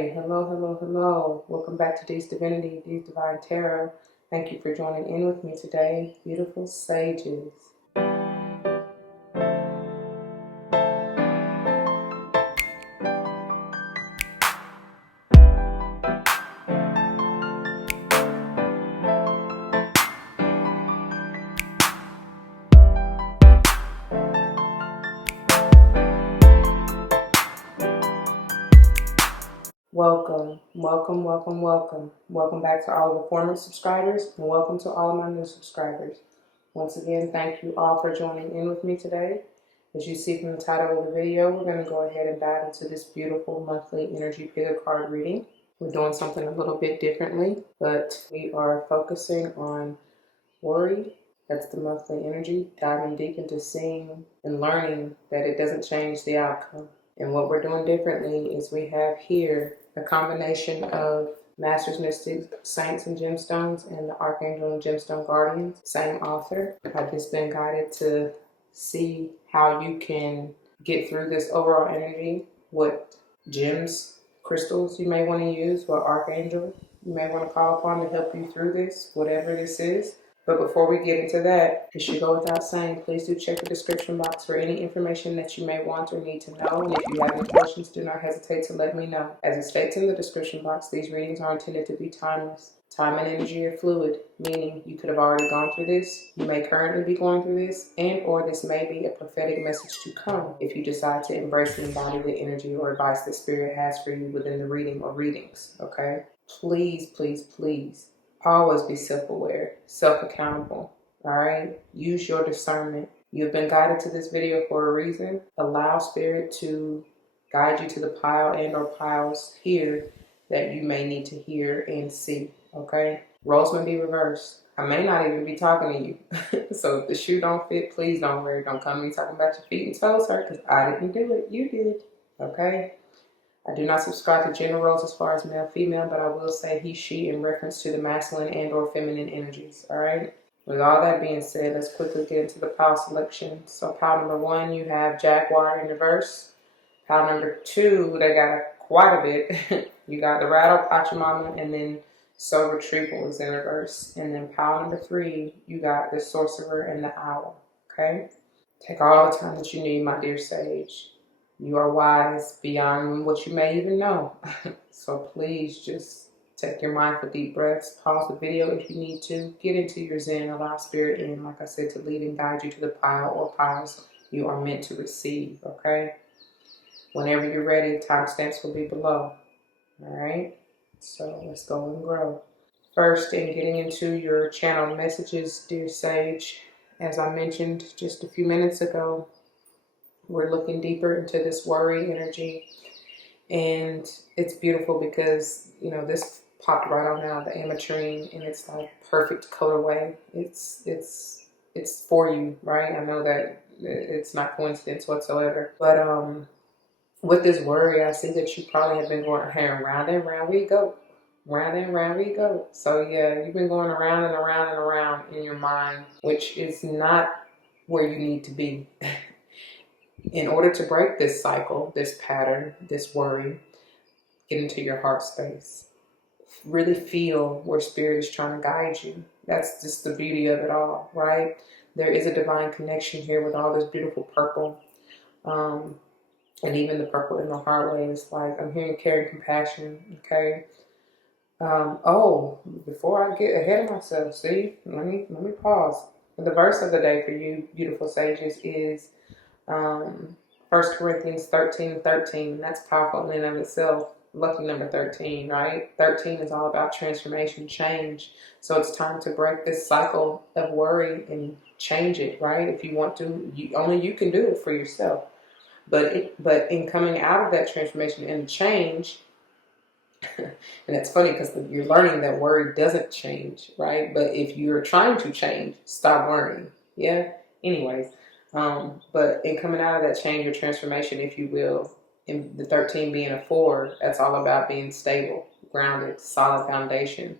Hey, hello, hello, hello. Welcome back to D's Divinity, D's Divine Tarot. Thank you for joining in with me today, beautiful sages. Welcome, welcome, welcome, welcome. Welcome back to all of the former subscribers, and welcome to all of my new subscribers. Once again, thank you all for joining in with me today. As you see from the title of the video, we're going to go ahead and dive into this beautiful monthly energy pick card reading. We're doing something a little bit differently, but we are focusing on worry. That's the monthly energy, diving deep into seeing and learning that it doesn't change the outcome. And what we're doing differently is we have here a combination of Masters, Mystics, Saints, and Gemstones, and the Archangel and Gemstone Guardians, same author. I've just been guided to see how you can get through this overall energy, what gems, crystals you may want to use, what Archangel you may want to call upon to help you through this, whatever this is. But before we get into that, it should go without saying, please do check the description box for any information that you may want or need to know. And if you have any questions, do not hesitate to let me know. As it states in the description box, these readings are intended to be timeless. Time and energy are fluid, meaning you could have already gone through this, you may currently be going through this, and or this may be a prophetic message to come if you decide to embrace and embody the energy or advice that Spirit has for you within the reading or readings, okay? Please, please, please. Always be self-aware, self-accountable, all right? Use your discernment. You've been guided to this video for a reason. Allow Spirit to guide you to the pile and or piles here that you may need to hear and see, okay? Roles may be reversed. I may not even be talking to you. So if the shoe don't fit, please don't wear it. Don't come to me talking about your feet and toes hurt because I didn't do it. You did, okay? I do not subscribe to gender roles as far as male, female, but I will say he, she in reference to the masculine and or feminine energies, all right? With all that being said, let's quickly get into the pile selection. So pile number 1, you have Jaguar in reverse. Pile number 2, they got quite a bit. You got the Rattle, Pachamama, and then Retrieval is in reverse. And then pile number 3, you got the Sorcerer and the Owl, okay? Take all the time that you need, my dear sage. You are wise beyond what you may even know. So please just take your mindful deep breaths. Pause the video if you need to. Get into your zen. Allow Spirit in, like I said, to lead and guide you to the pile or piles you are meant to receive, okay? Whenever you're ready, timestamps will be below, all right? So let's go and grow. First, in getting into your channel messages, dear sage, as I mentioned just a few minutes ago, we're looking deeper into this worry energy, and it's beautiful because, you know, this popped right on out of the ametrine, and it's like perfect colorway. It's for you, right? I know that it's not coincidence whatsoever, but with this worry, I see that you probably have been going round and round we go, round and round we go. So yeah, you've been going around and around and around in your mind, which is not where you need to be. In order to break this cycle, this pattern, this worry, get into your heart space. Really feel where Spirit is trying to guide you. That's just the beauty of it all, right? There is a divine connection here with all this beautiful purple. And even the purple in the heart way is like, I'm hearing care and compassion, okay? Before I get ahead of myself, see, let me pause. The verse of the day for you, beautiful sages, is 1 Corinthians 13:13. That's powerful in and of itself. Lucky number 13, right? 13 is all about transformation, change. So it's time to break this cycle of worry and change it, right? If you want to, only you can do it for yourself. But in coming out of that transformation and change, and it's funny because you're learning that worry doesn't change, right? But if you're trying to change, stop worrying. Yeah. Anyways. But in coming out of that change or transformation, if you will, in the 13 being a 4, that's all about being stable, grounded, solid foundation,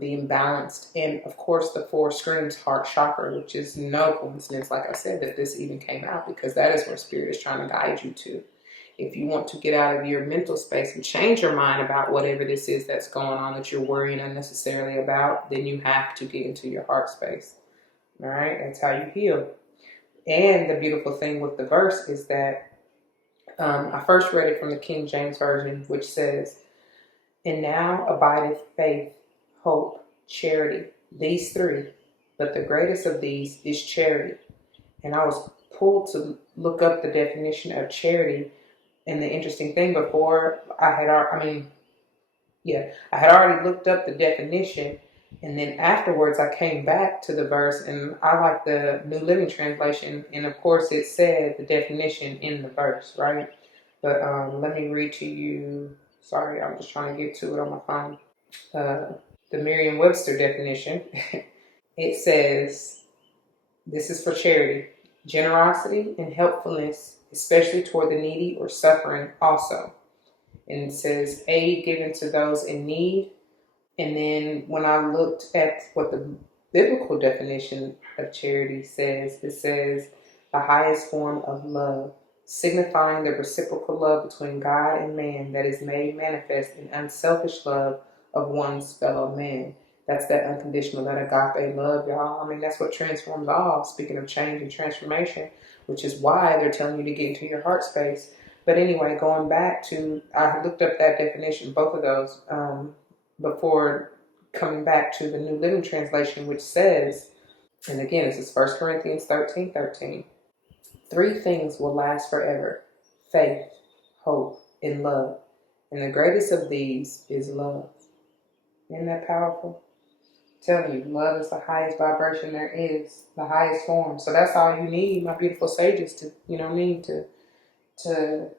being balanced. And of course, the 4 screams heart chakra, which is no coincidence, like I said, that this even came out, because that is where Spirit is trying to guide you to. if you want to get out of your mental space and change your mind about whatever this is that's going on that you're worrying unnecessarily about, then you have to get into your heart space. All right, that's how you heal. And the beautiful thing with the verse is that I first read it from the King James Version, which says, "And now abideth faith, hope, charity, these three, but the greatest of these is charity." And I was pulled to look up the definition of charity. And the interesting thing, before I had already looked up the definition, and then afterwards I came back to the verse, and I like the New Living Translation, and of course it said the definition in the verse, right? But let me read to you. Sorry, I'm just trying to get to it on my phone. The Merriam-Webster definition. It says, this is for charity: generosity and helpfulness, especially toward the needy or suffering also. And it says aid given to those in need. And then when I looked at what the biblical definition of charity says, it says the highest form of love, signifying the reciprocal love between God and man that is made manifest in unselfish love of one's fellow man. That's that unconditional, that agape love, y'all. I mean, that's what transforms all. Speaking of change and transformation, which is why they're telling you to get into your heart space. But anyway, going back to, I looked up that definition, both of those, before coming back to the New Living Translation, which says, and again, this is 1 Corinthians 13:13. "Three things will last forever: faith, hope, and love. And the greatest of these is love." Isn't that powerful? I'm telling you, love is the highest vibration there is, the highest form. So that's all you need, my beautiful sages, to, to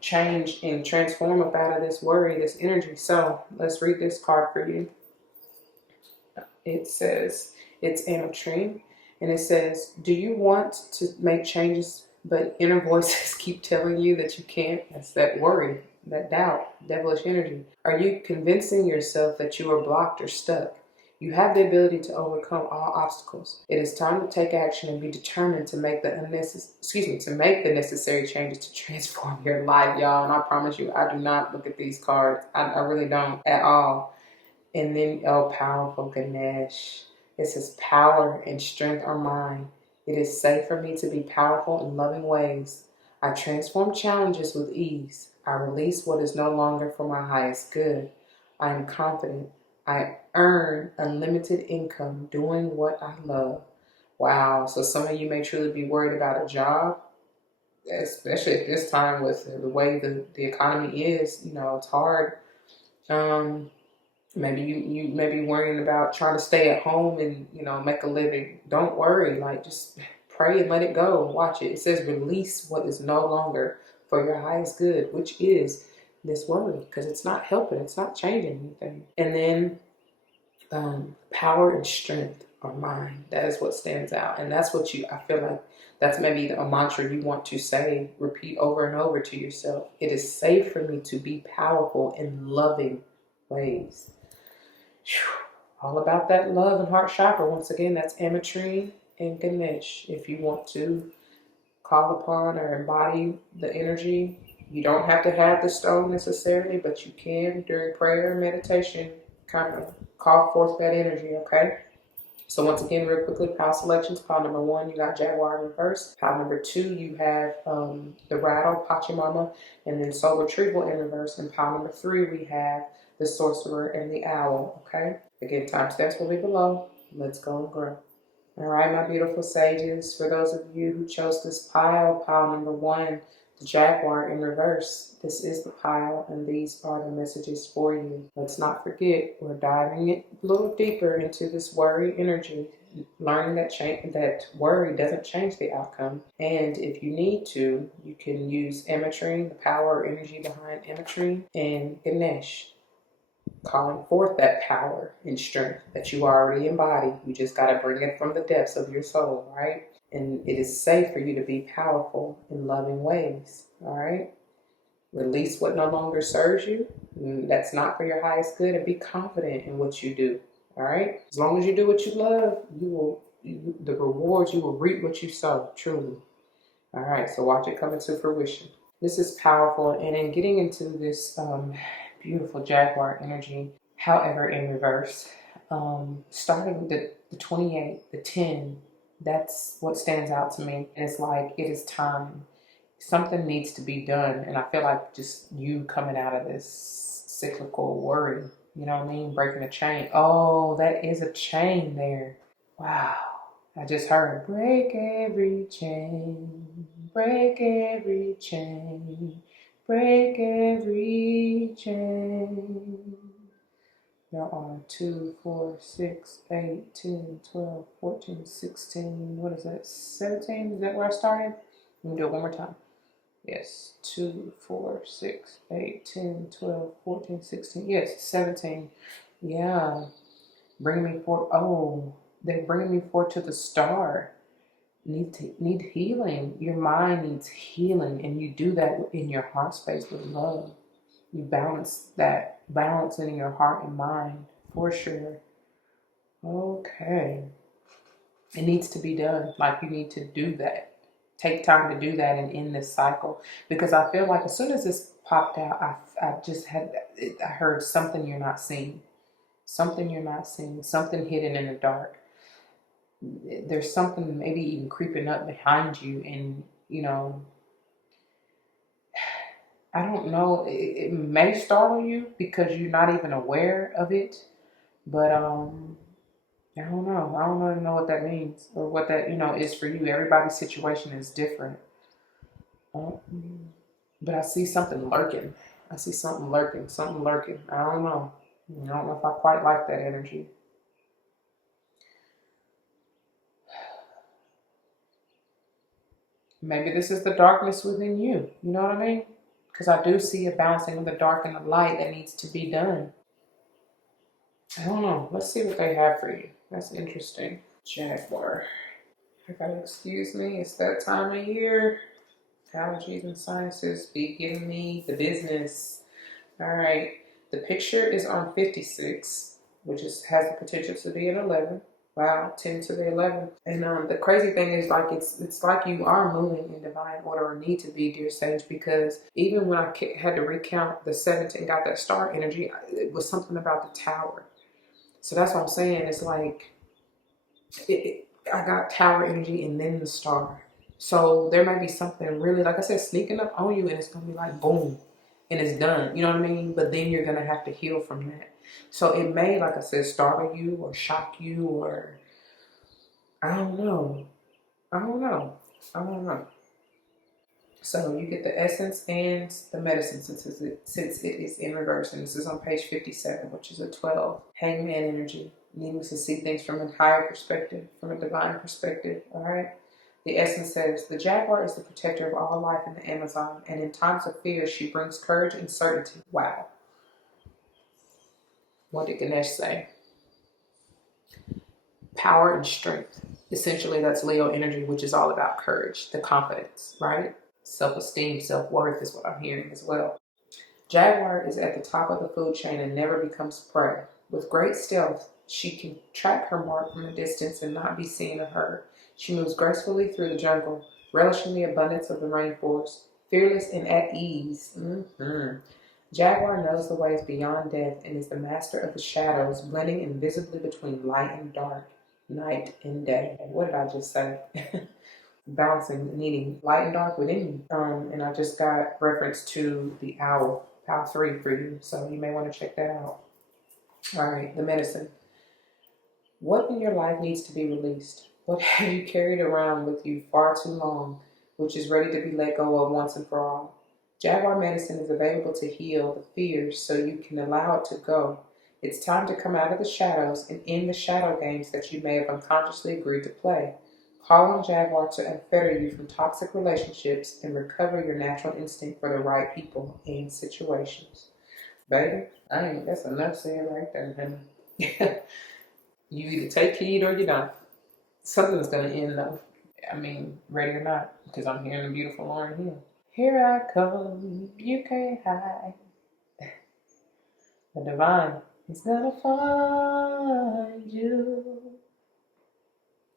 change and transform up out of this worry, this energy. So let's read this card for you. It says, it's Ametrine, and it says, "Do you want to make changes, but inner voices keep telling you that you can't?" That's that worry, that doubt, devilish energy. "Are you convincing yourself that you are blocked or stuck? You have the ability to overcome all obstacles. It is time to take action and be determined to make the necessary changes to transform your life," y'all. And I promise you, I do not look at these cards. I really don't at all. And then, oh, powerful Ganesh. It says, "Power and strength are mine. It is safe for me to be powerful in loving ways. I transform challenges with ease. I release what is no longer for my highest good. I am confident. I earn unlimited income doing what I love." Wow. So some of you may truly be worried about a job, especially at this time with the way the economy is. It's hard. Maybe you may be worrying about trying to stay at home and, make a living. Don't worry. Just pray and let it go. Watch it. It says release what is no longer for your highest good, which is this worry, because it's not helping. It's not changing anything. And then power and strength are mine. That is what stands out. And that's what I feel like that's maybe a mantra you want to say, repeat over and over to yourself. It is safe for me to be powerful in loving ways. All about that love and heart chakra. Once again, that's Ametrine and Ganesh. If you want to call upon or embody the energy, you don't have to have the stone necessarily, but you can, during prayer and meditation, kind of call forth that energy, okay? So once again, real quickly, pile selections. Pile number 1, you got Jaguar in reverse. Pile number 2, you have the Rattle, Pachamama, and then Soul Retrieval in reverse. And pile number 3, we have the Sorcerer and the Owl, okay? Again, timestamps will be below. Let's go and grow. All right, my beautiful sages, for those of you who chose this pile number 1, the Jaguar in reverse, this is the pile, and these are the messages for you. Let's not forget, we're diving a little deeper into this worry energy, learning that worry doesn't change the outcome. And if you need to, you can use Ametrine, the power or energy behind Ametrine, and Ganesh, calling forth that power and strength that you already embody. You just got to bring it from the depths of your soul, right? And it is safe for you to be powerful in loving ways, all right? Release what no longer serves you. That's not for your highest good, and be confident in what you do, all right? As long as you do what you love, the rewards, you will reap what you sow, truly. All right, so watch it come into fruition. This is powerful. And in getting into this beautiful Jaguar energy, however, in reverse, starting the 28, the 10, that's what stands out to me. And it's like, it is time. Something needs to be done. And I feel like just you coming out of this cyclical worry, you know what I mean? Breaking a chain. Oh, that is a chain there. Wow. I just heard break every chain, break every chain, break every chain. There are 2, 4, 6, 8, 10, 12, 14, 16. What is that? 17? Is that where I started? Let me do it one more time. Yes. 2, 4, 6, 8, 10, 12, 14, 16. Yes, 17. Yeah. Bringing me forth. Oh, they're bringing me forth to the star. Need healing. Your mind needs healing, and you do that in your heart space with love. You balance that, balance it in your heart and mind for sure. Okay, it needs to be done. Like, you need to do that. Take time to do that and end this cycle, because I feel like as soon as this popped out, I just had, I heard something you're not seeing, something you're not seeing, something hidden in the dark. There's something maybe even creeping up behind you, and you know, I don't know, it may startle you because you're not even aware of it, but I don't know. I don't really know what that means or what that, is for you. Everybody's situation is different. Um, but I see something lurking. I see something lurking, something lurking. I don't know. I don't know if I quite like that energy. Maybe this is the darkness within you. You know what I mean? Because I do see a balancing of the dark and the light that needs to be done. I don't know. Let's see what they have for you. That's interesting. Jaguar. I gotta excuse me. It's that time of year. Allergies and sinuses be giving me the business. All right. The picture is on 56, which has the potential to be an 11. Wow, 10 to the 11. And the crazy thing is, like, it's like you are moving in divine order, or need to be, dear Sage, because even when I had to recount the 17, got that star energy, it was something about the tower. So that's what I'm saying. It's like I got tower energy and then the star. So there might be something really, like I said, sneaking up on you, and it's going to be like boom, and it's done. You know what I mean? But then you're going to have to heal from that. So it may, like I said, startle you or shock you, or I don't know. I don't know. I don't know. So you get the essence and the medicine, since it is in reverse. And this is on page 57, which is a 12. Hangman energy, needing to see things from a higher perspective, from a divine perspective. All right. The essence says, the Jaguar is the protector of all life in the Amazon, and in times of fear, she brings courage and certainty. Wow. What did Ganesh say? Power and strength. Essentially, that's Leo energy, which is all about courage, the confidence, right? Self-esteem, self-worth is what I'm hearing as well. Jaguar is at the top of the food chain and never becomes prey. With great stealth, she can track her mark from a distance and not be seen or heard. She moves gracefully through the jungle, relishing the abundance of the rainforest, fearless and at ease. Jaguar knows the ways beyond death and is the master of the shadows, blending invisibly between light and dark, night and day. What did I just say? Balancing, needing light and dark within you. And I just got reference to the owl, PAL 3 for you, so you may want to check that out. All right, the medicine. What in your life needs to be released? What have you carried around with you far too long, which is ready to be let go of once and for all? Jaguar medicine is available to heal the fears so you can allow it to go. It's time to come out of the shadows and end the shadow games that you may have unconsciously agreed to play. Call on Jaguar to unfetter you from toxic relationships and recover your natural instinct for the right people and situations. Baby, that's enough said right there, honey. You either take heed or you don't. Something's going to end though. I mean, ready or not, because I'm hearing the beautiful Lauren Hill. Here I come, you can't hide. The divine is gonna find you.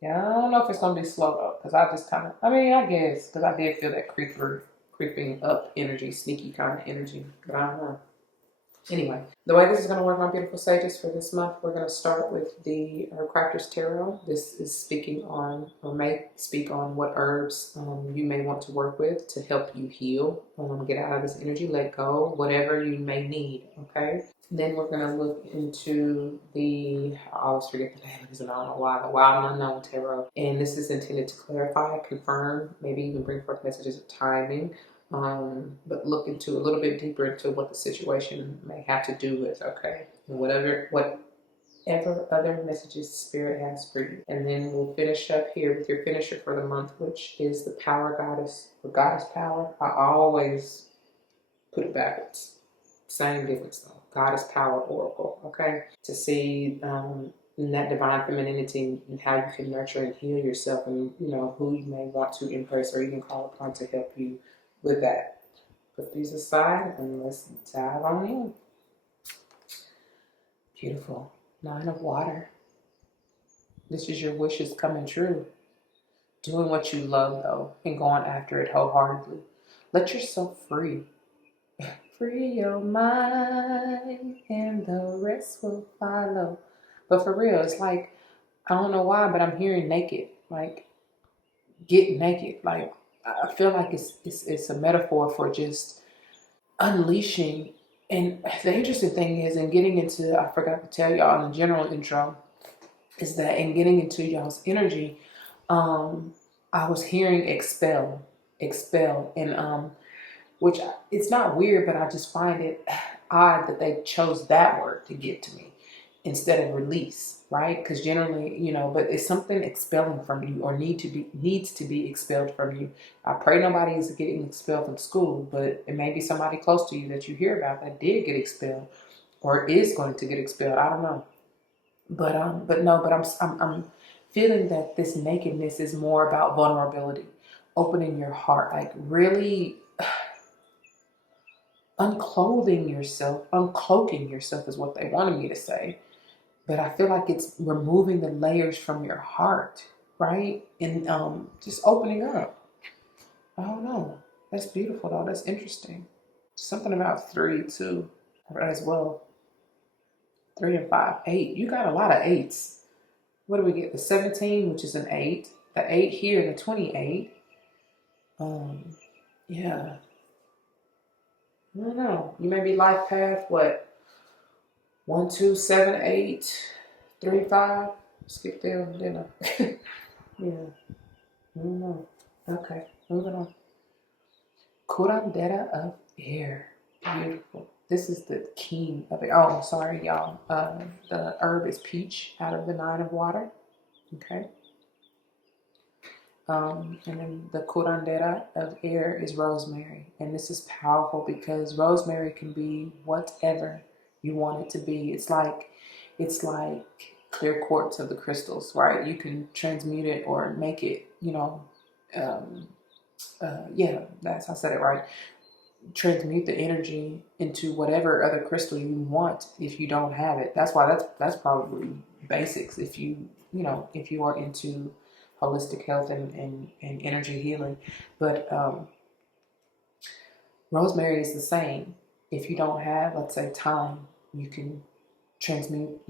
Yeah, I don't know if it's gonna be slow though, because I just kind of, I guess, because I did feel that creep through. creeping up energy, sneaky kind of energy, but I don't know. Anyway, the way this is going to work, my beautiful sages, for this month, we're going to start with the Herbcrafter's Tarot. This is speaking on, or may speak on, what herbs you may want to work with to help you heal, get out of this energy, let go, whatever you may need, okay? Then we're going to look into the, I always forget the name because I don't know why, the Wild and Unknown Tarot. And this is intended to clarify, confirm, maybe even bring forth messages of timing. But look into a little bit deeper into what the situation may have to do with, okay? And whatever other messages Spirit has for you. And then we'll finish up here with your finisher for the month, which is the Power Goddess, or Goddess Power. I always put it backwards. Same difference though. Goddess Power Oracle, okay? To see in that divine femininity and how you can nurture and heal yourself, and who you may want to impress or even call upon to help you with that. Put these aside and let's dive on in. Beautiful. 9 of Water. This is your wishes coming true. Doing what you love though, and going after it wholeheartedly. Let yourself free. Free your mind and the rest will follow. But for real, it's like, I don't know why, but I'm hearing naked. Like, get naked. Like, I feel like it's a metaphor for just unleashing. And the interesting thing is, in getting into, I forgot to tell y'all in the general intro, is that in getting into y'all's energy, I was hearing expel, and which it's not weird, but I just find it odd that they chose that word to get to me instead of release, right? Because generally, but it's something expelling from you, or needs to be expelled from you. I pray nobody is getting expelled from school, but it may be somebody close to you that you hear about that did get expelled or is going to get expelled. I don't know, but I'm feeling that this nakedness is more about vulnerability, opening your heart, like really uncloaking yourself is what they wanted me to say. But I feel like it's removing the layers from your heart, right? And just opening up. I don't know. That's beautiful though. That's interesting. Something about 3 too, as well. 3 and 5, 8. You got a lot of 8s. What do we get? The 17, which is an 8. The 8 here, the 28. Yeah. I don't know. You may be life path, what? 1, 2, 7, 8, 3, 5. Skip them, didn't I? Yeah. I don't know. Okay, moving on. Curandera of Air. Beautiful. This is the king of it. Oh, sorry, y'all. The herb is peach out of the 9 of Water. Okay. And then the curandera of air is rosemary. And this is powerful because rosemary can be whatever you want it to be. It's like clear quartz of the crystals, right? You can transmute it or make it, I said it right. Transmute the energy into whatever other crystal you want if you don't have it. That's why that's probably basics if you are into holistic health and energy healing. But rosemary is the same. If you don't have, let's say, time, you can transmute,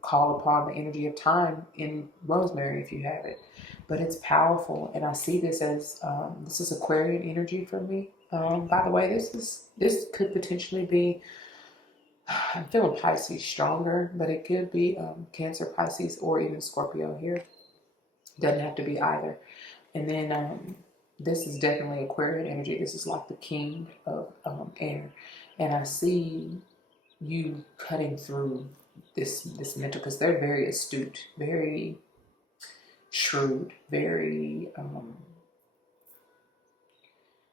call upon the energy of time in rosemary if you have it. But it's powerful, and I see this as this is Aquarian energy for me. By the way, this could potentially be, I'm feeling Pisces stronger, but it could be Cancer, Pisces, or even Scorpio here. Doesn't have to be either. And then this is definitely Aquarian energy. This is like the king of air. And I see you cutting through this mental, because they're very astute, very shrewd, very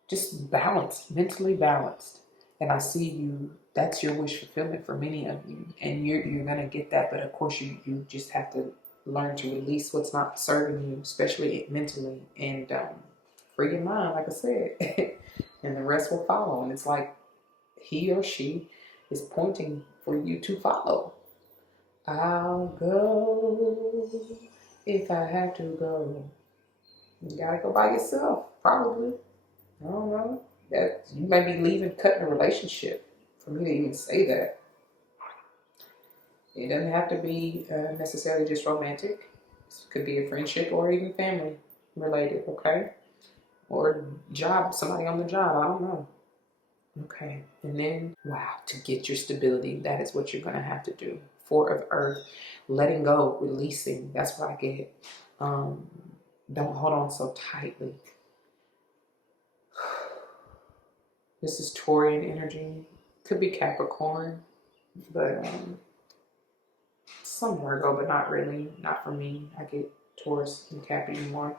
just balanced, mentally balanced. And I see you, that's your wish fulfillment for many of you. And you're going to get that. But of course, you just have to learn to release what's not serving you, especially mentally, and free your mind, like I said, and the rest will follow. And it's like he or she is pointing for you to follow. I'll go if I have to go. You gotta go by yourself, probably. I don't know. that you may be leaving, cutting a relationship for me to even say that. It doesn't have to be necessarily just romantic. It could be a friendship or even family related, okay? Or job, somebody on the job, I don't know. Okay, and then, wow, to get your stability, that is what you're going to have to do. Four of Earth, letting go, releasing, that's what I get. Don't hold on so tightly. This is Taurian energy. Could be Capricorn, but some Virgo, but not really. Not for me. I get Taurus and Cap anymore.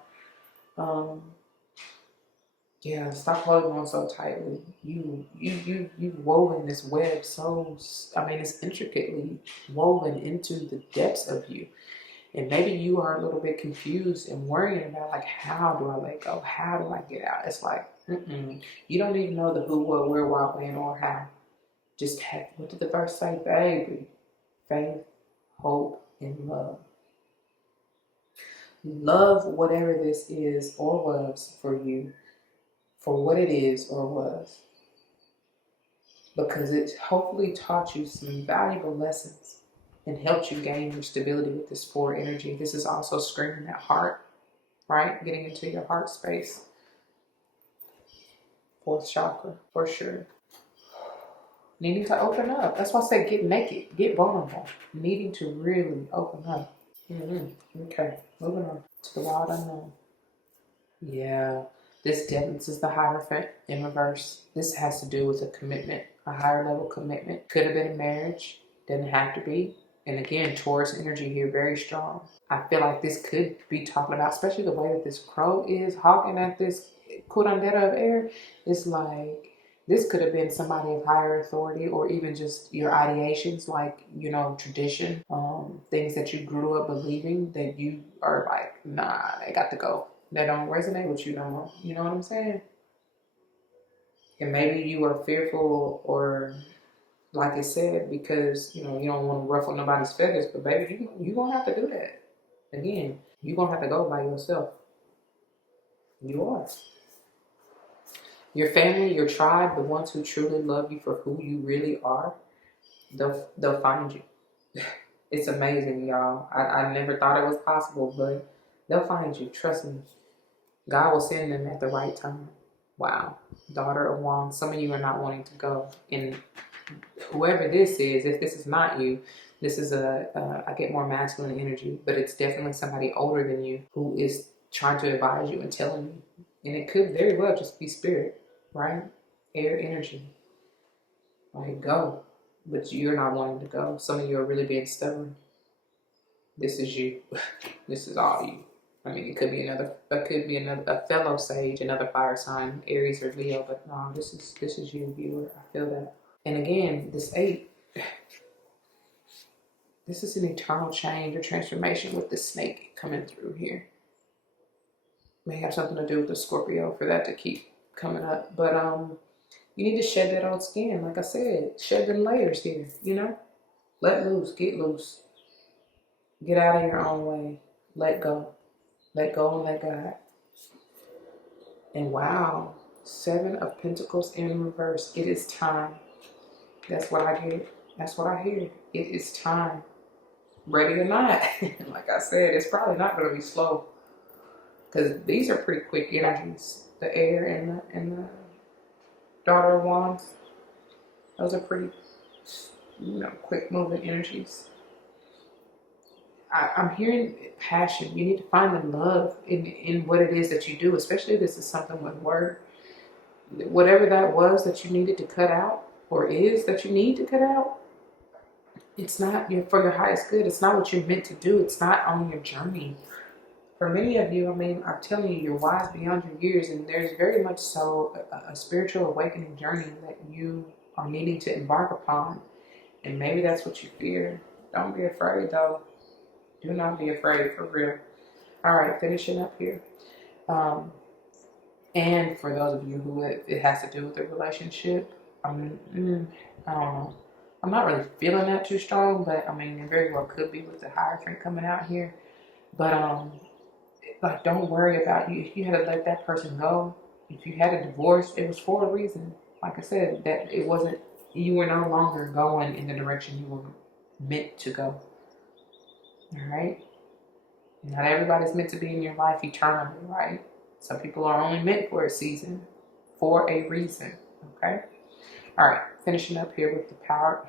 Yeah, stop holding on so tightly. You've woven this web so, I mean, it's intricately woven into the depths of you. And maybe you are a little bit confused and worrying about, like, how do I let go? How do I get out? It's like, you don't even know the who, what, where, why, when, or how. Just have, what did the verse say, baby? Faith, hope, and love. Love whatever this is or was for you, for what it is or was. Because it hopefully taught you some valuable lessons and helped you gain your stability with this four energy. This is also screaming that heart, right? Getting into your heart space. Fourth chakra, for sure. Needing to open up. That's why I say get naked, get vulnerable. Needing to really open up. Okay, moving on to the wild unknown. Yeah, this is the Hierophant in reverse. This has to do with a commitment, a higher level commitment. Could have been a marriage, didn't have to be. And again, Taurus energy here, very strong. I feel like this could be talking about, especially the way that this crow is hawking at this curandera of air. It's like, this could have been somebody of higher authority, or even just your ideations, like, you know, tradition, things that you grew up believing that you are like, nah, they got to go. They don't resonate with you no more. You know what I'm saying? And maybe you are fearful, or like I said, because, you know, you don't want to ruffle nobody's feathers, but baby, you going to have to do that. Again, you're going to have to go by yourself. You are. Your family, your tribe, the ones who truly love you for who you really are, they'll find you. It's amazing, y'all. I never thought it was possible, but they'll find you. Trust me. God will send them at the right time. Wow. Daughter of Wands, some of you are not wanting to go. And whoever this is, if this is not you, this is I get more masculine energy, but it's definitely somebody older than you who is trying to advise you and telling you. And it could very well just be spirit, right? Air energy. Like, go. But you're not wanting to go. Some of you are really being stubborn. This is you. This is all you. I mean, it could be a fellow sage, another fire sign, Aries or Leo, but no, this is you, viewer. I feel that. And again, this 8, this is an eternal change or transformation with the snake coming through here. May have something to do with the Scorpio for that to keep coming up. But you need to shed that old skin. Like I said, shed them layers here, you know? Let loose, get loose. Get out of your own way. Let go. Let go and let God. And wow, 7 of Pentacles in reverse. It is time. That's what I get. That's what I hear. It is time. Ready or not. Like I said, it's probably not going to be slow. Because these are pretty quick energies. The air and the Daughter of Wands. Those are pretty, you know, quick moving energies. I'm hearing passion. You need to find the love in what it is that you do, especially if this is something with work. Whatever that was that you needed to cut out, or is that you need to cut out, it's not for your highest good. It's not what you're meant to do. It's not on your journey. For many of you, I mean, I'm telling you, you're wise beyond your years, and there's very much so a spiritual awakening journey that you are needing to embark upon. And maybe that's what you fear. Don't be afraid, though. Do not be afraid, for real. All right, finishing up here. And for those of you who it has to do with a relationship, I mean, I don't know. I'm not really feeling that too strong, but I mean, it very well could be with the Hierophant coming out here. But like, don't worry about you. If you had to let that person go, If you had a divorce, it was for a reason. Like I said, that it wasn't, you were no longer going in the direction you were meant to go. All right? Not everybody's meant to be in your life eternally, right? Some people are only meant for a season, for a reason. Okay? All right, finishing up here with the power.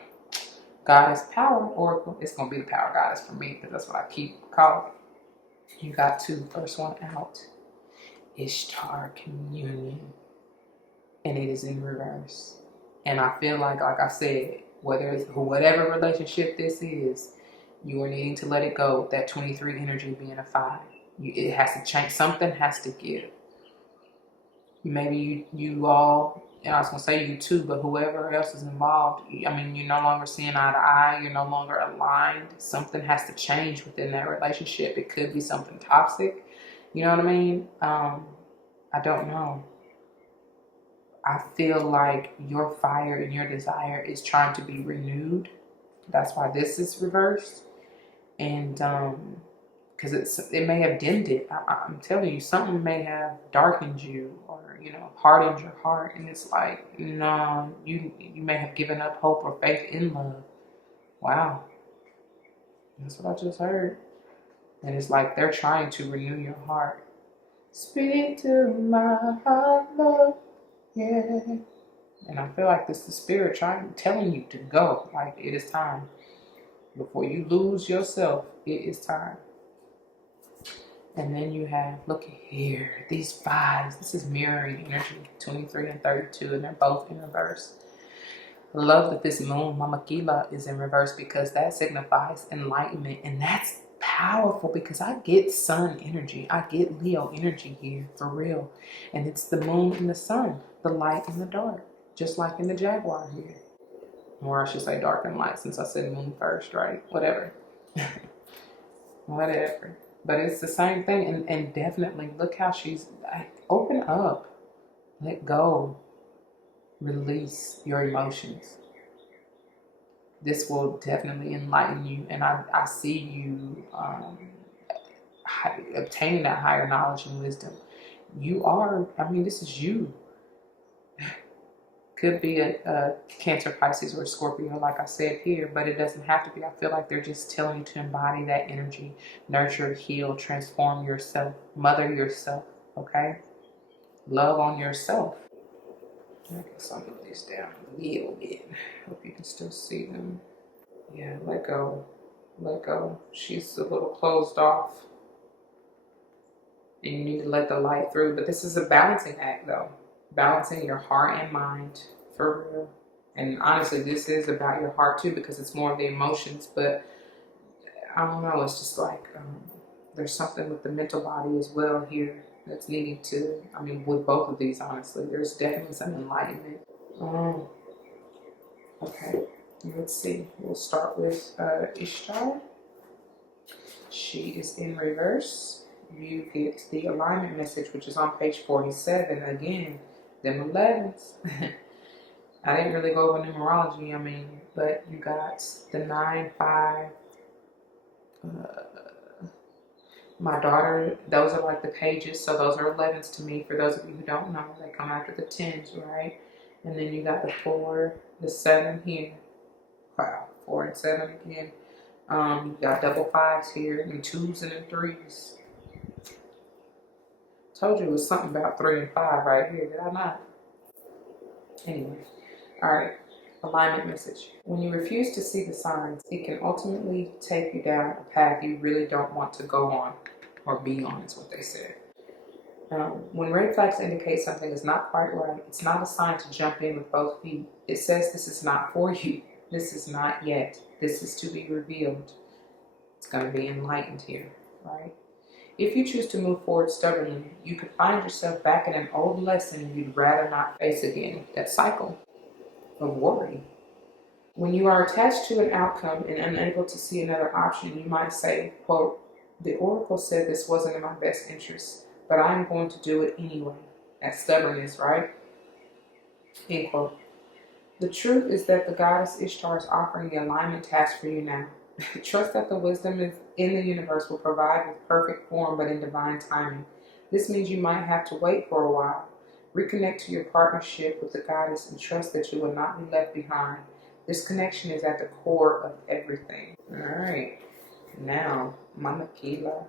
Goddess Power Oracle. It's going to be the Power Goddess for me because that's what I keep calling it. You got two. First one out. Ishtar Communion. And it is in reverse. And I feel like I said, whatever relationship this is, you are needing to let it go. That 23 energy being a 5. It has to change. Something has to give. Maybe you all, and I was going to say you too, but whoever else is involved, I mean, you're no longer seeing eye to eye. You're no longer aligned. Something has to change within that relationship. It could be something toxic. You know what I mean? I don't know. I feel like your fire and your desire is trying to be renewed. That's why this is reversed. And because it may have dimmed it. I'm telling you, something may have darkened you or, hardened your heart. And it's like, no, you may have given up hope or faith in love. Wow. That's what I just heard. And it's like they're trying to renew your heart. Speak to my heart, love. Yeah. And I feel like this is the spirit telling you to go. Like, it is time. Before you lose yourself, it is time. And then you have, look here, these 5s. This is mirroring energy, 23 and 32, and they're both in reverse. I love that this moon, Mama Kila, is in reverse because that signifies enlightenment. And that's powerful because I get sun energy. I get Leo energy here, for real. And it's the moon and the sun, the light and the dark, just like in the Jaguar here. Or I should say dark and light, since I said moon first, right? Whatever. Whatever. But it's the same thing. And definitely, look how she's, open up. Let go. Release your emotions. This will definitely enlighten you. And I see you obtaining that higher knowledge and wisdom. You are, this is you. Could be a Cancer, Pisces, or Scorpio, like I said here, but it doesn't have to be. I feel like they're just telling you to embody that energy, nurture, heal, transform yourself, mother yourself, okay? Love on yourself. I guess I'll move these down a little bit. Hope you can still see them. Yeah, let go. Let go. She's a little closed off. And you need to let the light through. But this is a balancing act, though. Balancing your heart and mind, for real. And honestly, this is about your heart too, because it's more of the emotions. But I don't know, it's just like there's something with the mental body as well here that's needing to, with both of these, honestly, there's definitely some enlightenment. Okay, let's see. We'll start with Ishtar. She is in reverse. You get the alignment message, which is on page 47. Again, them 11s. I didn't really go over numerology, but you got the 9, 5. My daughter, those are like the pages, so those are 11s to me. For those of you who don't know, they come after the 10s, right? And then you got the 4, the 7 here. Wow, 4 and 7 again. You got double 5s here, and 2s and then 3s. Told you it was something about 3 and 5 right here, did I not? Anyway, all right, alignment message. When you refuse to see the signs, it can ultimately take you down a path you really don't want to go on or be on, is what they said. When red flags indicate something is not quite right, it's not a sign to jump in with both feet. It says this is not for you. This is not yet. This is to be revealed. It's going to be enlightened here, right? If you choose to move forward stubbornly, you could find yourself back in an old lesson you'd rather not face again. That cycle of worry. When you are attached to an outcome and unable to see another option, you might say, quote, the oracle said this wasn't in my best interest, but I'm going to do it anyway. That's stubbornness, right? End quote. The truth is that the goddess Ishtar is offering the alignment task for you now. Trust that the wisdom in the universe will provide with perfect form, but in divine timing. This means you might have to wait for a while. Reconnect to your partnership with the goddess and trust that you will not be left behind. This connection is at the core of everything. All right. Now, Mama Kila.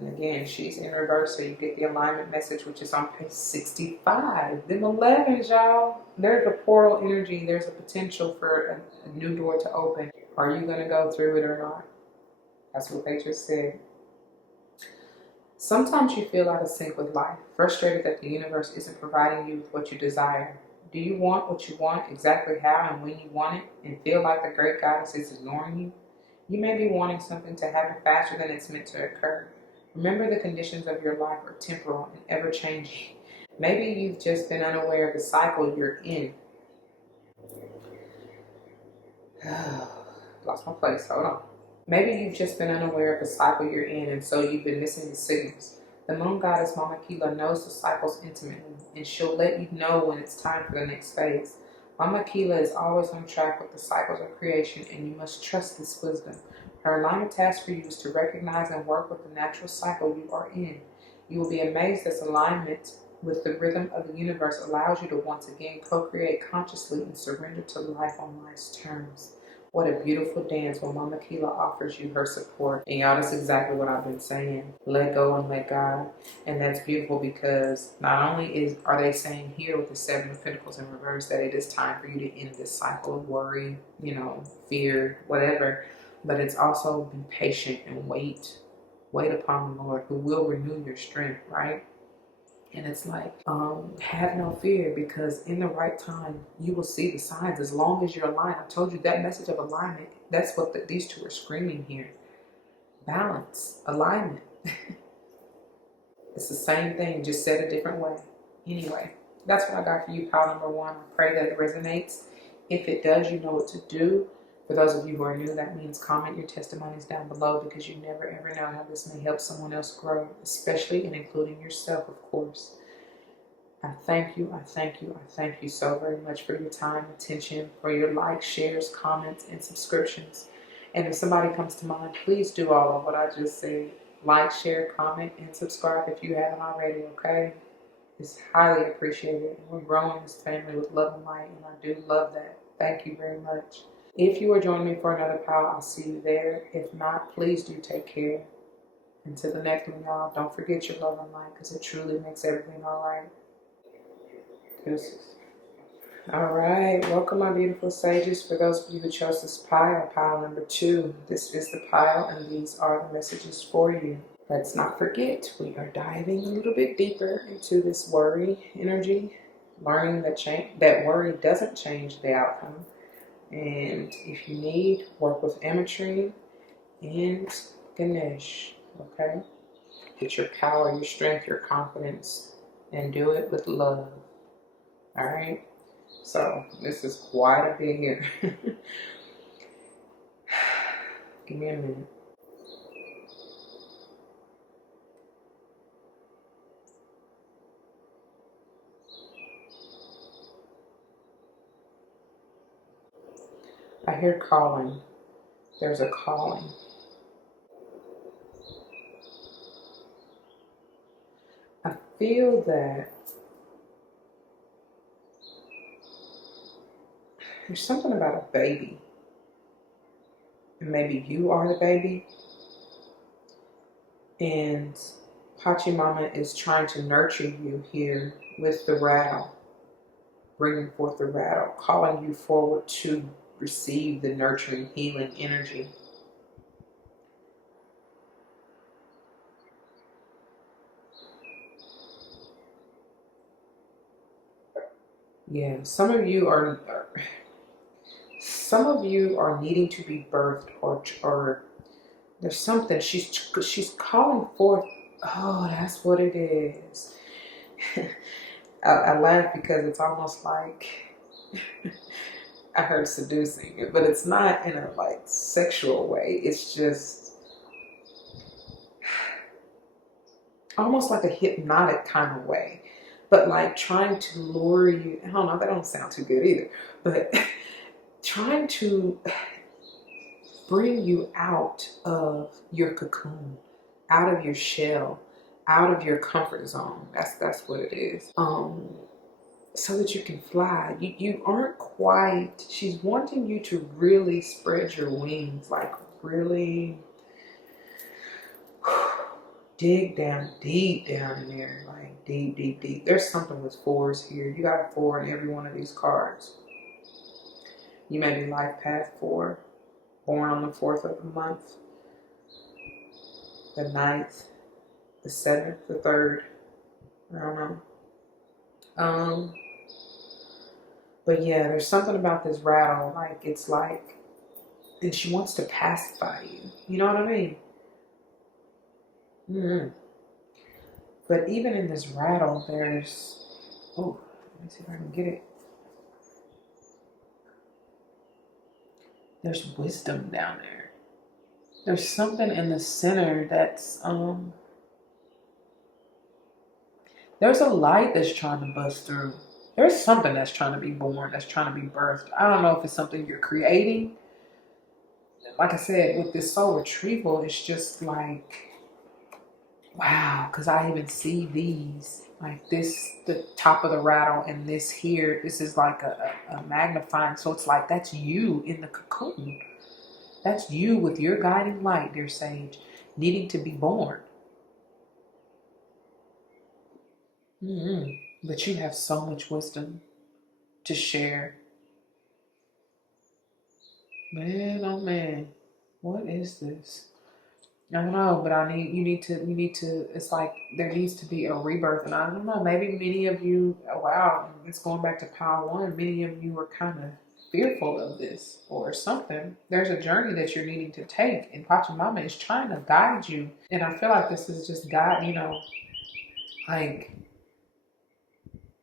And again, she's in reverse, so you get the alignment message, which is on page 65. Them 11s, y'all. There's a portal energy. There's a potential for a new door to open. Are you going to go through it or not? That's what they just said. Sometimes you feel out of sync with life, frustrated that the universe isn't providing you with what you desire. Do you want what you want, exactly how and when you want it, and feel like the great goddess is ignoring you? You may be wanting something to happen faster than it's meant to occur. Remember, the conditions of your life are temporal and ever-changing. Maybe you've just been unaware of the cycle you're in. Lost my place, hold on. Maybe you've just been unaware of the cycle you're in, and so you've been missing the signals. The moon goddess Mama Kila knows the cycles intimately, and she'll let you know when it's time for the next phase. Mama Kila is always on track with the cycles of creation, and you must trust this wisdom. Her alignment task for you is to recognize and work with the natural cycle you are in. You will be amazed as alignment with the rhythm of the universe allows you to once again co-create consciously and surrender to life on life's terms. What a beautiful dance when Mama Kila offers you her support. And y'all, that's exactly what I've been saying. Let go and let God. And that's beautiful because not only are they saying here with the Seven of Pentacles in reverse that it is time for you to end this cycle of worry, fear, whatever. But it's also be patient and wait. Wait upon the Lord who will renew your strength, right? And it's like, have no fear because in the right time, you will see the signs as long as you're aligned. I told you that message of alignment, that's what these two are screaming here. Balance, alignment. It's the same thing, just said a different way. Anyway, that's what I got for you, pile number 1. I pray that it resonates. If it does, you know what to do. For those of you who are new, that means comment your testimonies down below because you never ever know how this may help someone else grow, especially and including yourself, of course. I thank you, I thank you, I thank you so very much for your time, attention, for your likes, shares, comments, and subscriptions. And if somebody comes to mind, please do all of what I just said. Like, share, comment, and subscribe if you haven't already, okay? It's highly appreciated. We're growing this family with love and light, and I do love that. Thank you very much. If you are joining me for another pile, I'll see you there. If not, please do take care. Until the next one, y'all, don't forget your love and light because it truly makes everything all right. Deuces. All right, welcome my beautiful sages. For those of you who chose this pile number 2, this is the pile and these are the messages for you. Let's not forget, we are diving a little bit deeper into this worry energy, learning that worry doesn't change the outcome. And if you need, work with Ametrine and Ganesh, okay? Get your power, your strength, your confidence, and do it with love, all right? So this is quite a bit here. Give me a minute. I hear calling. There's a calling. I feel that there's something about a baby. And maybe you are the baby. And Pachamama is trying to nurture you here with the rattle. Bringing forth the rattle. Calling you forward to receive the nurturing, healing energy. Yeah, some of you are needing to be birthed, or there's something she's calling forth. Oh, that's what it is. I laugh because it's almost like I heard seducing, but it's not in a like sexual way. It's just almost like a hypnotic kind of way, but like trying to lure you. I don't know, that don't sound too good either, but trying to bring you out of your cocoon, out of your shell, out of your comfort zone. That's what it is. So that you can fly. You aren't quite. She's wanting you to really spread your wings, like really dig down, deep down in there, like deep, deep, deep. There's something with fours here. You got a 4 in every one of these cards. You may be life path 4, born on the 4th of the month, the 9th, the 7th, the 3rd. I don't know. But yeah, there's something about this rattle, like it's like, and she wants to pacify you. You know what I mean? Mm-hmm. But even in this rattle, there's, oh, let me see if I can get it. There's wisdom down there. There's something in the center that's, there's a light that's trying to bust through. There's something that's trying to be born, that's trying to be birthed. I don't know if it's something you're creating. Like I said, with this soul retrieval, it's just like, wow, because I even see these, like this, the top of the rattle, and this here, this is like a magnifying. So it's like, that's you in the cocoon. That's you with your guiding light, dear sage, needing to be born. But you have so much wisdom to share. Man, oh man, what is this? I don't know, but you need to, it's like there needs to be a rebirth. And I don't know, maybe many of you, wow, it's going back to power 1. Many of you are kind of fearful of this or something. There's a journey that you're needing to take, and Pachamama is trying to guide you. And I feel like this is just God, like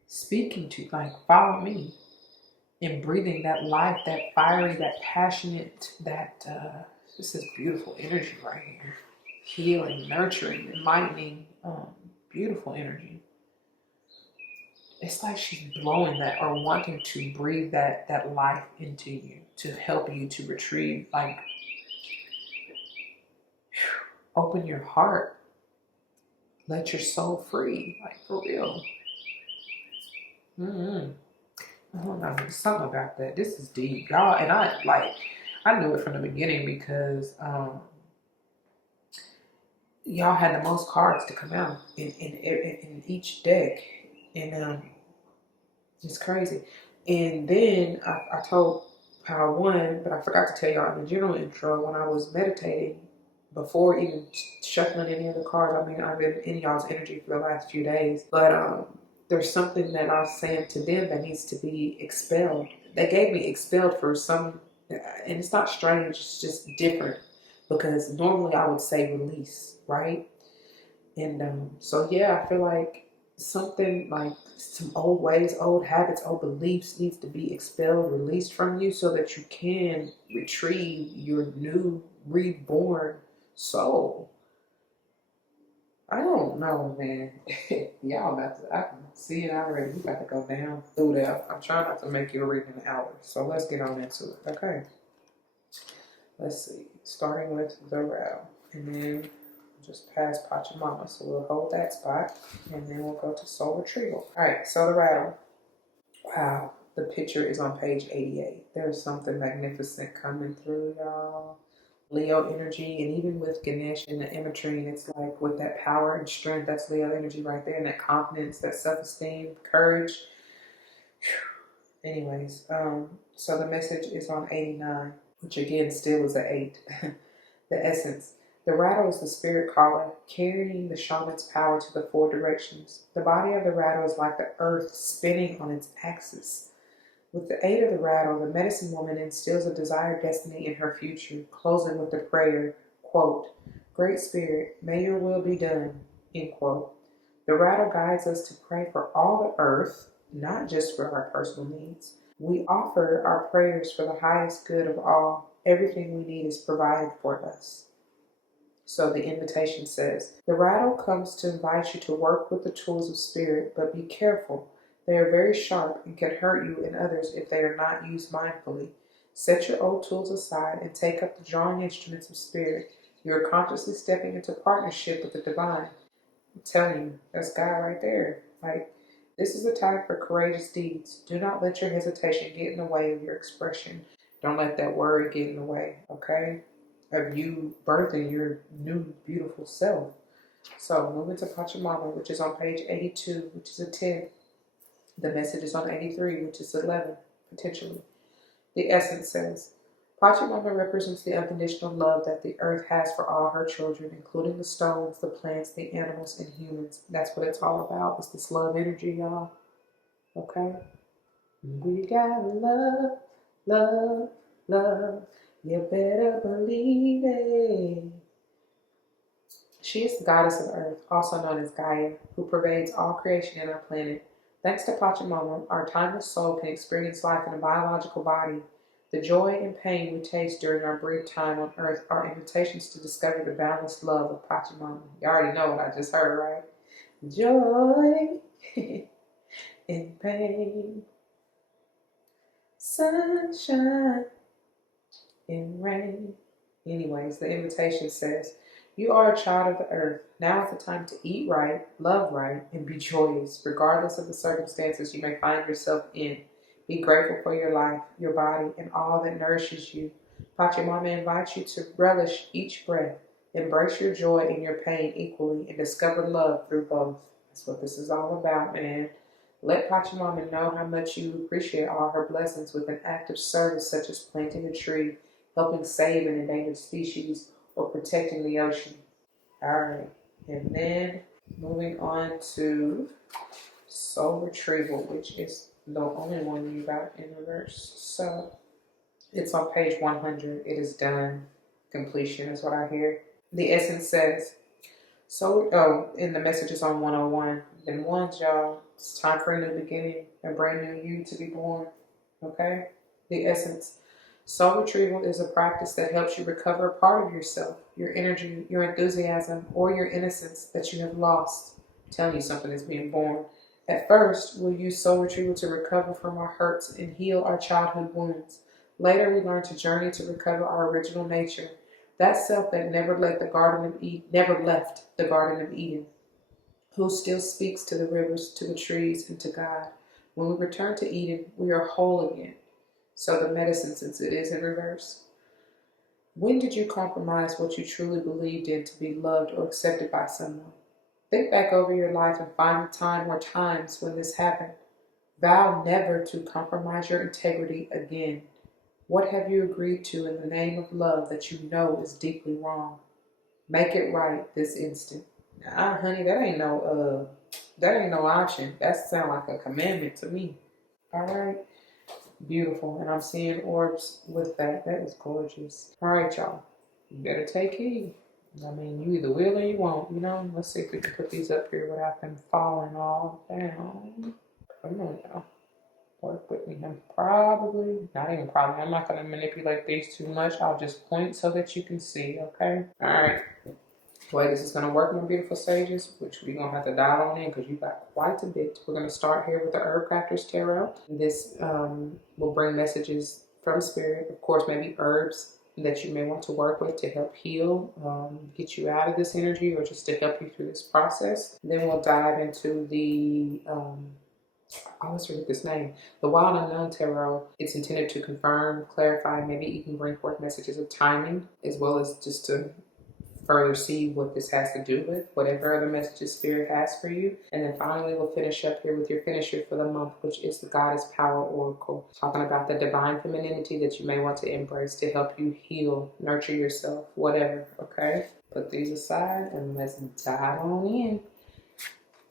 speaking to, like, follow me, and breathing that life, that fiery, that passionate, that, this is beautiful energy right here. Healing, nurturing, enlightening, beautiful energy. It's like she's blowing that, or wanting to breathe that life into you to help you to retrieve, like, open your heart, let your soul free, like for real. I don't know, there's something about that. This is deep, y'all, and I knew it from the beginning because y'all had the most cards to come out in each deck, and it's crazy. And then I told Power 1, but I forgot to tell y'all in the general intro, when I was meditating, before even shuffling any of the cards, I mean, I've been in y'all's energy for the last few days, but there's something that I was saying to them that needs to be expelled. They gave me expelled for some, and it's not strange, it's just different, because normally I would say release, right? And so yeah, I feel like something, like some old ways, old habits, old beliefs needs to be expelled, released from you, so that you can retrieve your new reborn soul. I don't know, man. Y'all about to, I can see it already. We got to go down through there. I'm trying not to make you read in an hour, so let's get on into it. Okay. Let's see. Starting with the Rattle, and then just past Pachamama. So we'll hold that spot, and then we'll go to Soul Retrieval. All right, so the Rattle. Wow, the picture is on page 88. There's something magnificent coming through, y'all. Leo energy, and even with Ganesh and the Imatrine, it's like with that power and strength, that's Leo energy right there, and that confidence, that self-esteem, courage. Anyways, so the message is on 89, which again still is an 8. The essence. The rattle is the spirit caller, carrying the shaman's power to the 4 directions. The body of the rattle is like the earth spinning on its axis. With the aid of the rattle, the medicine woman instills a desired destiny in her future, closing with the prayer, quote, "Great Spirit, may your will be done," end quote. The rattle guides us to pray for all the earth, not just for our personal needs. We offer our prayers for the highest good of all. Everything we need is provided for us. So the invitation says, the rattle comes to invite you to work with the tools of spirit, but be careful. They are very sharp and can hurt you and others if they are not used mindfully. Set your old tools aside and take up the drawing instruments of spirit. You are consciously stepping into partnership with the divine. I'm telling you, that's God right there. Like, this is a time for courageous deeds. Do not let your hesitation get in the way of your expression. Don't let that worry get in the way, okay? Of you birthing your new beautiful self. So moving to Pachamama, which is on page 82, which is a 10. The message is on 83, which is 11, potentially. The essence says, Pachamama represents the unconditional love that the earth has for all her children, including the stones, the plants, the animals, and humans. That's what it's all about. It's this love energy, y'all. Okay? We got love, love, love. You better believe it. She is the goddess of earth, also known as Gaia, who pervades all creation in our planet. Thanks to Pachamama, our timeless soul can experience life in a biological body. The joy and pain we taste during our brief time on earth are invitations to discover the boundless love of Pachamama. You already know what I just heard, right? Joy and pain, sunshine and rain. Anyways, the invitation says, you are a child of the earth. Now is the time to eat right, love right, and be joyous, regardless of the circumstances you may find yourself in. Be grateful for your life, your body, and all that nourishes you. Pachamama invites you to relish each breath, embrace your joy and your pain equally, and discover love through both. That's what this is all about, man. Let Pachamama know how much you appreciate all her blessings with an act of service such as planting a tree, helping save an endangered species, or protecting the ocean. Alright, and then moving on to Soul Retrieval, which is the only one you got in reverse. So it's on page 100. It is done. Completion is what I hear. The essence says, and the message is on 101. Then ones, y'all, it's time for a new beginning, a brand new you to be born. Okay? The essence. Soul retrieval is a practice that helps you recover a part of yourself, your energy, your enthusiasm, or your innocence that you have lost. I'm telling you, something is being born. At first, we'll use soul retrieval to recover from our hurts and heal our childhood wounds. Later, we learn to journey to recover our original nature, that self that never left the Garden of Eden, who still speaks to the rivers, to the trees, and to God. When we return to Eden, we are whole again. So the medicine, since it is in reverse. When did you compromise what you truly believed in to be loved or accepted by someone? Think back over your life and find the time or times when this happened. Vow never to compromise your integrity again. What have you agreed to in the name of love that you know is deeply wrong? Make it right this instant. Honey, that ain't no option. That sounds like a commandment to me. All right. Beautiful. And I'm seeing orbs with that. That is gorgeous. All right, y'all. You better take heed. I mean, you either will or you won't, you know? Let's see if we can put these up here without them falling all down. Come on, y'all. Work with me. I'm not going to manipulate these too much. I'll just point so that you can see, okay? All right. The way this is going to work, my beautiful sages, which we're going to have to dial on in because you got quite a bit. We're going to start here with the Herbcrafter's Tarot. This will bring messages from Spirit, of course, maybe herbs that you may want to work with to help heal, get you out of this energy, or just to help you through this process. Then we'll dive into the, I always forget this name, the Wild Unknown Tarot. It's intended to confirm, clarify, maybe even bring forth messages of timing, as well as just to further see what this has to do with, whatever other messages Spirit has for you. And then finally, we'll finish up here with your finisher for the month, which is the Goddess Power Oracle, talking about the divine femininity that you may want to embrace to help you heal, nurture yourself, whatever, okay? Put these aside and let's dive on in.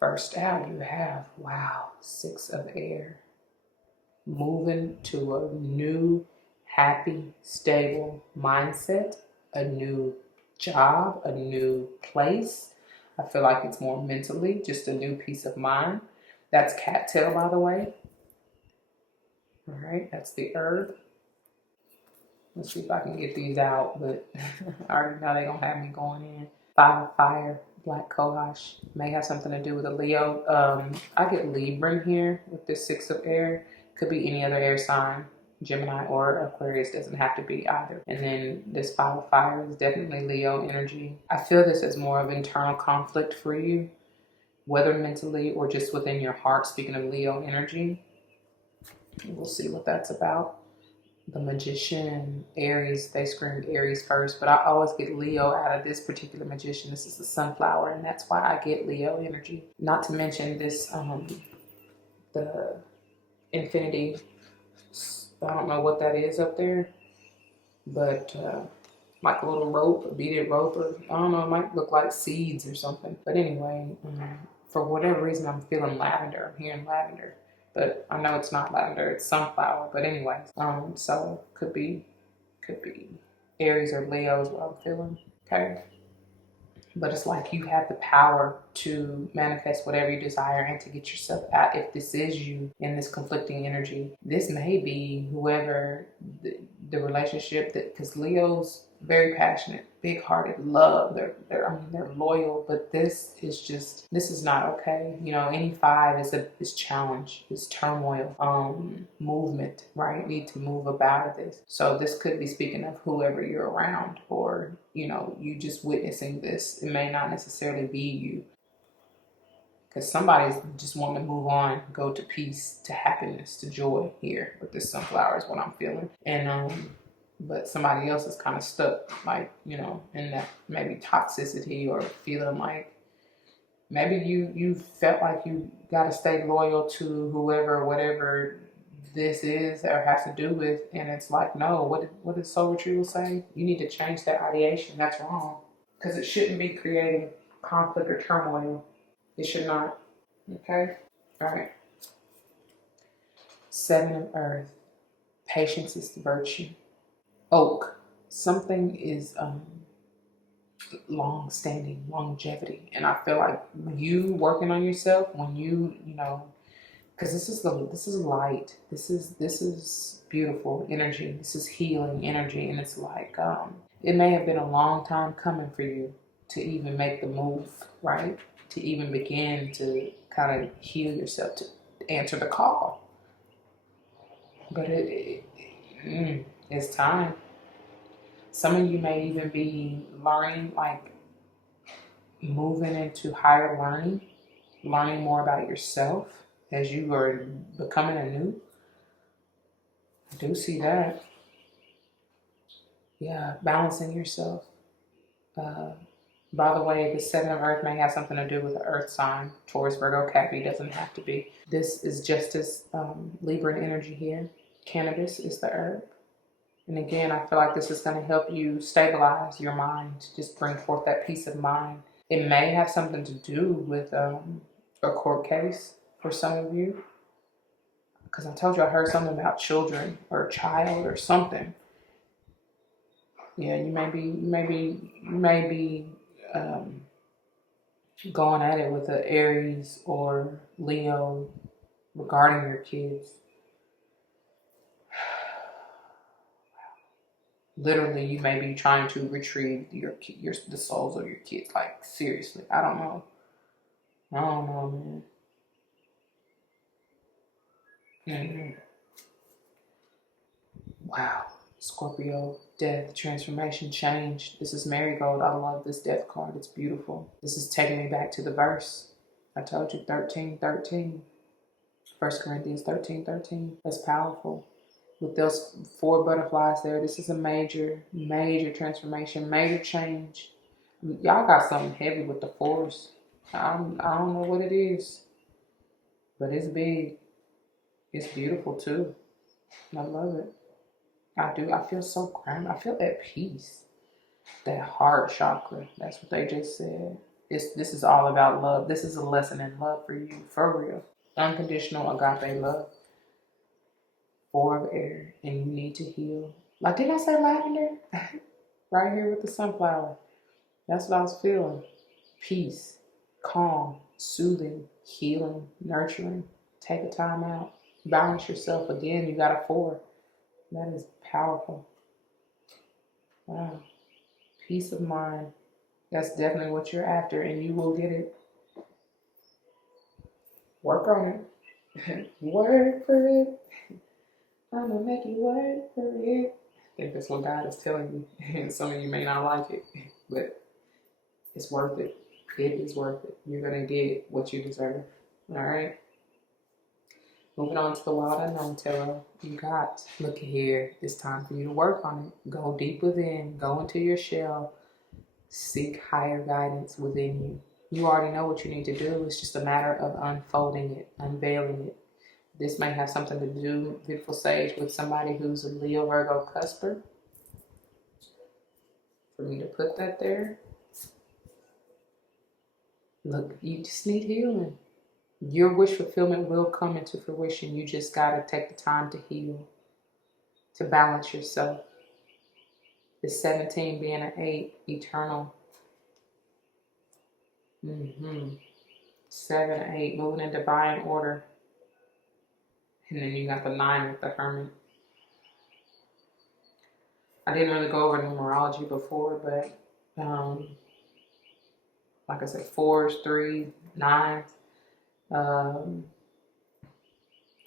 First out, you have, wow, 6 of air. Moving to a new, happy, stable mindset, a new job, a new place. I feel like it's more mentally, just a new peace of mind. That's cattail, by the way. All right, that's the herb. Let's see if I can get these out, but I already know they're going to have me going in. 5 of fire, black cohosh. May have something to do with a Leo. I get Libra in here with this 6 of air. Could be any other air sign. Gemini or Aquarius, doesn't have to be either. And then this 5 of fire is definitely Leo energy. I feel this as more of internal conflict for you. whether mentally or just within your heart. Speaking of Leo energy, we'll see what that's about. The Magician, Aries, they screamed Aries first, but I always get Leo out of this particular Magician. This is the Sunflower, and that's why I get Leo energy. Not to mention this, the Infinity, I don't know what that is up there, but like a little rope, a beaded rope, or I don't know, it might look like seeds or something. But anyway, for whatever reason, I'm feeling lavender. I'm hearing lavender, but I know it's not lavender, it's sunflower. But anyway, so could be Aries or Leo is what I'm feeling. Okay. But it's like you have the power to manifest whatever you desire and to get yourself out. If this is you in this conflicting energy, this may be whoever the relationship that, because Leo's very passionate, big-hearted, love. They're loyal, but this is not okay. You know, any five is challenge, is turmoil, movement, right? Need to move about this. So this could be speaking of whoever you're around, or you know, you just witnessing this. It may not necessarily be you, because somebody's just wanting to move on, go to peace, to happiness, to joy here with this sunflower is what I'm feeling. And but somebody else is kind of stuck, like, you know, in that maybe toxicity, or feeling like maybe you felt like you got to stay loyal to whoever, whatever this is or has to do with, and it's like, no, what did Soul Retrieval say? You need to change that ideation. That's wrong, because it shouldn't be creating conflict or turmoil. It should not. Okay? All right. Seven of Earth. Patience is the virtue. Oak. Something is long-standing, longevity. And I feel like you working on yourself, when you know, because this is light. This is beautiful energy. This is healing energy. And it's like, it may have been a long time coming for you to even make the move, right? To even begin to kind of heal yourself, to answer the call. But it's time. Some of you may even be learning, like moving into higher learning more about yourself as you are becoming anew. I do see that. Yeah, balancing yourself. By the way, the Seven of Earth may have something to do with the Earth sign. Taurus, Virgo, Capricorn, doesn't have to be. This is just as Libra energy here. Cannabis is the herb. And again, I feel like this is going to help you stabilize your mind, just bring forth that peace of mind. It may have something to do with a court case for some of you. Because I told you I heard something about children or a child or something. Yeah, you may be going at it with an Aries or Leo regarding your kids. Literally, you may be trying to retrieve the souls of your kids. Like, seriously, I don't know, man. Mm-hmm. Wow. Scorpio, death, transformation, change. This is Marigold. I love this death card. It's beautiful. This is taking me back to the verse. I told you, 13:13. 1 Corinthians 13:13. That's powerful. With those 4 butterflies there, this is a major transformation, major change. Y'all got something heavy with the force. I don't know what it is, but it's big. It's beautiful too. I love it. I do. I feel so grounded. I feel at peace. That heart chakra. That's what they just said. This is all about love. This is a lesson in love for you, for real. Unconditional agape love. 4 of air, and you need to heal. Like, did I say lavender? Right here with the sunflower. That's what I was feeling. Peace, calm, soothing, healing, nurturing. Take a time out. Balance yourself. Again, you got a 4. That is powerful. Wow. Peace of mind. That's definitely what you're after, and you will get it. Work on it. Work for it. I'm going to make you work for it. I think that's what God is telling you. And some of you may not like it, but it's worth it. It is worth it. You're going to get what you deserve. All right. Moving on to the Wild Unknown Tarot. You got, look here, it's time for you to work on it. Go deep within. Go into your shell. Seek higher guidance within you. You already know what you need to do. It's just a matter of unfolding it, unveiling it. This may have something to do, beautiful sage, with somebody who's a Leo, Virgo, cusper. For me to put that there. Look, you just need healing. Your wish fulfillment will come into fruition. You just got to take the time to heal, to balance yourself. The 17 being an 8, eternal. 7, 8, moving in divine order. And then you got the 9 with the Hermit. I didn't really go over numerology before, but like I said, 4s, 3, 9s,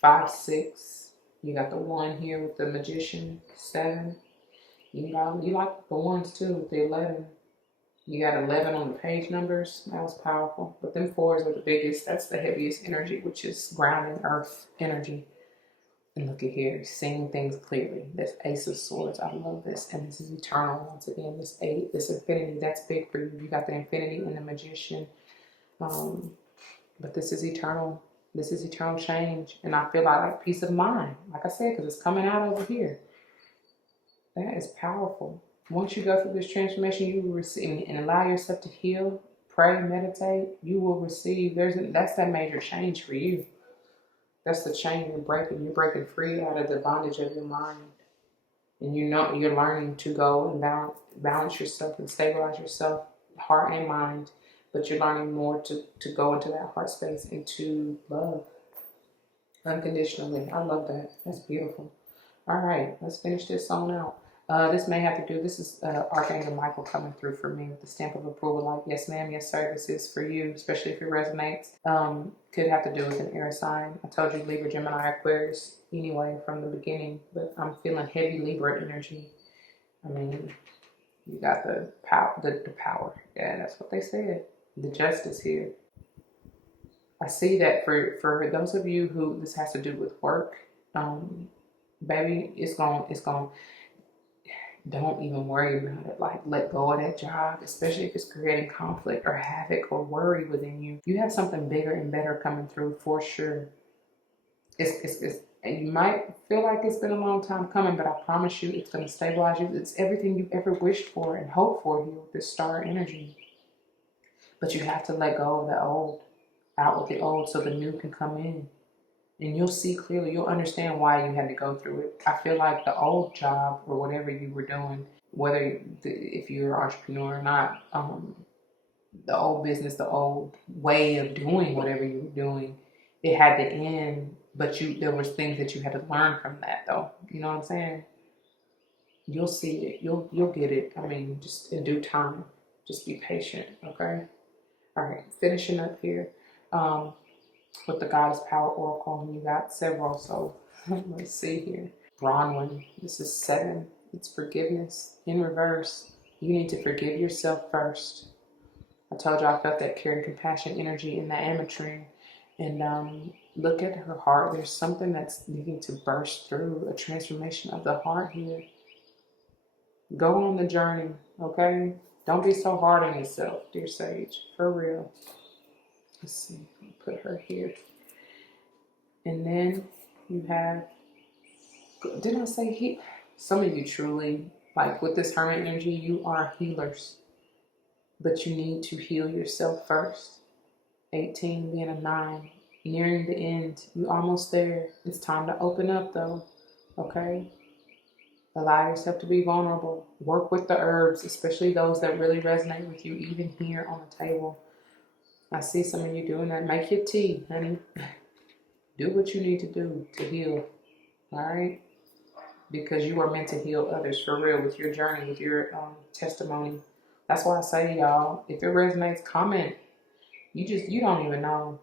5, 6. You got the 1 here with the Magician, 7. You like the 1s too with the 11. You got 11 on the page numbers. That was powerful. But them 4s are the biggest. That's the heaviest energy, which is grounding earth energy. And look at here, seeing things clearly. This Ace of Swords, I love this. And this is eternal. Once again, this 8, this infinity, that's big for you. You got the infinity and the Magician. But this is eternal. This is eternal change. And I feel like peace of mind. Like I said, because it's coming out over here. That is powerful. Once you go through this transformation, you will receive and allow yourself to heal, pray, meditate. You will receive. That's that major change for you. That's the chain you're breaking. You're breaking free out of the bondage of your mind. And you know you're learning to go and balance yourself and stabilize yourself, heart and mind. But you're learning more to go into that heart space, into love. Unconditionally. I love that. That's beautiful. All right, let's finish this on out. This may have to do, this is Archangel Michael coming through for me with the stamp of approval, like, yes ma'am, yes sir, this is for you, especially if it resonates. Could have to do with an air sign. I told you Libra, Gemini, Aquarius anyway from the beginning, but I'm feeling heavy Libra energy. I mean, you got the power. Yeah, that's what they said. The justice here. I see that for those of you who this has to do with work, baby, it's going. Don't even worry about it. Like, let go of that job, especially if it's creating conflict or havoc or worry within you. You have something bigger and better coming through for sure. And you might feel like it's been a long time coming, but I promise you it's going to stabilize you. It's everything you've ever wished for and hoped for here with this star energy. But you have to let go of the old, out with the old so the new can come in. And you'll see clearly, you'll understand why you had to go through it. I feel like the old job or whatever you were doing, if you're an entrepreneur or not, the old business, the old way of doing whatever you were doing, it had to end. But there was things that you had to learn from that, though. You know what I'm saying? You'll see it. You'll get it. I mean, just in due time. Just be patient, okay? All right, finishing up here. With the Goddess Power Oracle, and you got several, so let's see here. Bronwyn, this is 7. It's forgiveness in reverse. You need to forgive yourself first. I told you I felt that care and compassion energy in the ametrine. And look at her heart. There's something that's needing to burst through, a transformation of the heart here. Go on the journey, okay? Don't be so hard on yourself, dear Sage, for real. Let's see, put her here. And then you have, didn't I say some of you truly, like with this Hermit energy, you are healers. But you need to heal yourself first. 18 being a 9, nearing the end. You're almost there. It's time to open up though, okay? Allow yourself to be vulnerable. Work with the herbs, especially those that really resonate with you, even here on the table. I see some of you doing that. Make your tea, honey. Do what you need to do to heal, all right? Because you are meant to heal others for real with your journey, with your testimony. That's why I say to y'all, if it resonates, comment. You don't even know.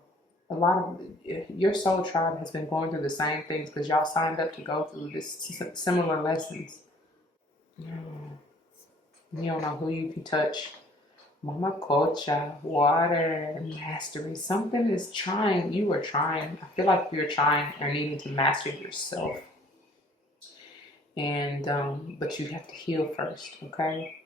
A lot of your soul tribe has been going through the same things because y'all signed up to go through this similar lessons. You don't know who you can touch Mama Kocha, water, mastery. Something is trying, you are trying. I feel like you're trying or needing to master yourself. And, but you have to heal first, okay?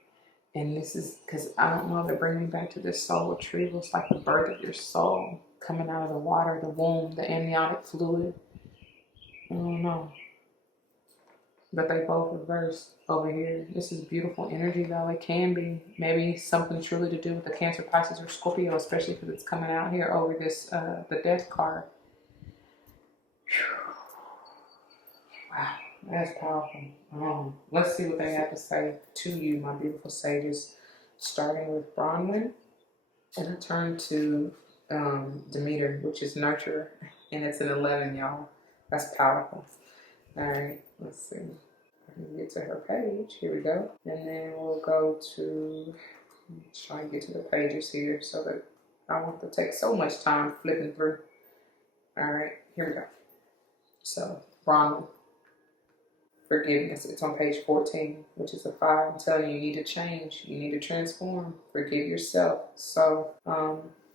And this is because I don't know, they're bringing me back to this soul retrieval. It's like the birth of your soul coming out of the water, the womb, the amniotic fluid. I don't know. But they both reverse over here. This is beautiful energy, though. It can be maybe something truly to do with the Cancer, Pisces, or Scorpio, especially because it's coming out here over this, the death card. Wow, that's powerful. Let's see what they have to say to you, my beautiful sages. Starting with Bronwyn, and I turn to Demeter, which is Nurturer, and it's an 11, y'all. That's powerful. All right, let's see. I can get to her page. Here we go. And then we'll go to, try and get to the pages here so that I don't have to take so much time flipping through. All right, here we go. So, Bronwyn. Forgiveness. It's on page 14, which is a 5. I'm telling you, you need to change. You need to transform. Forgive yourself. So,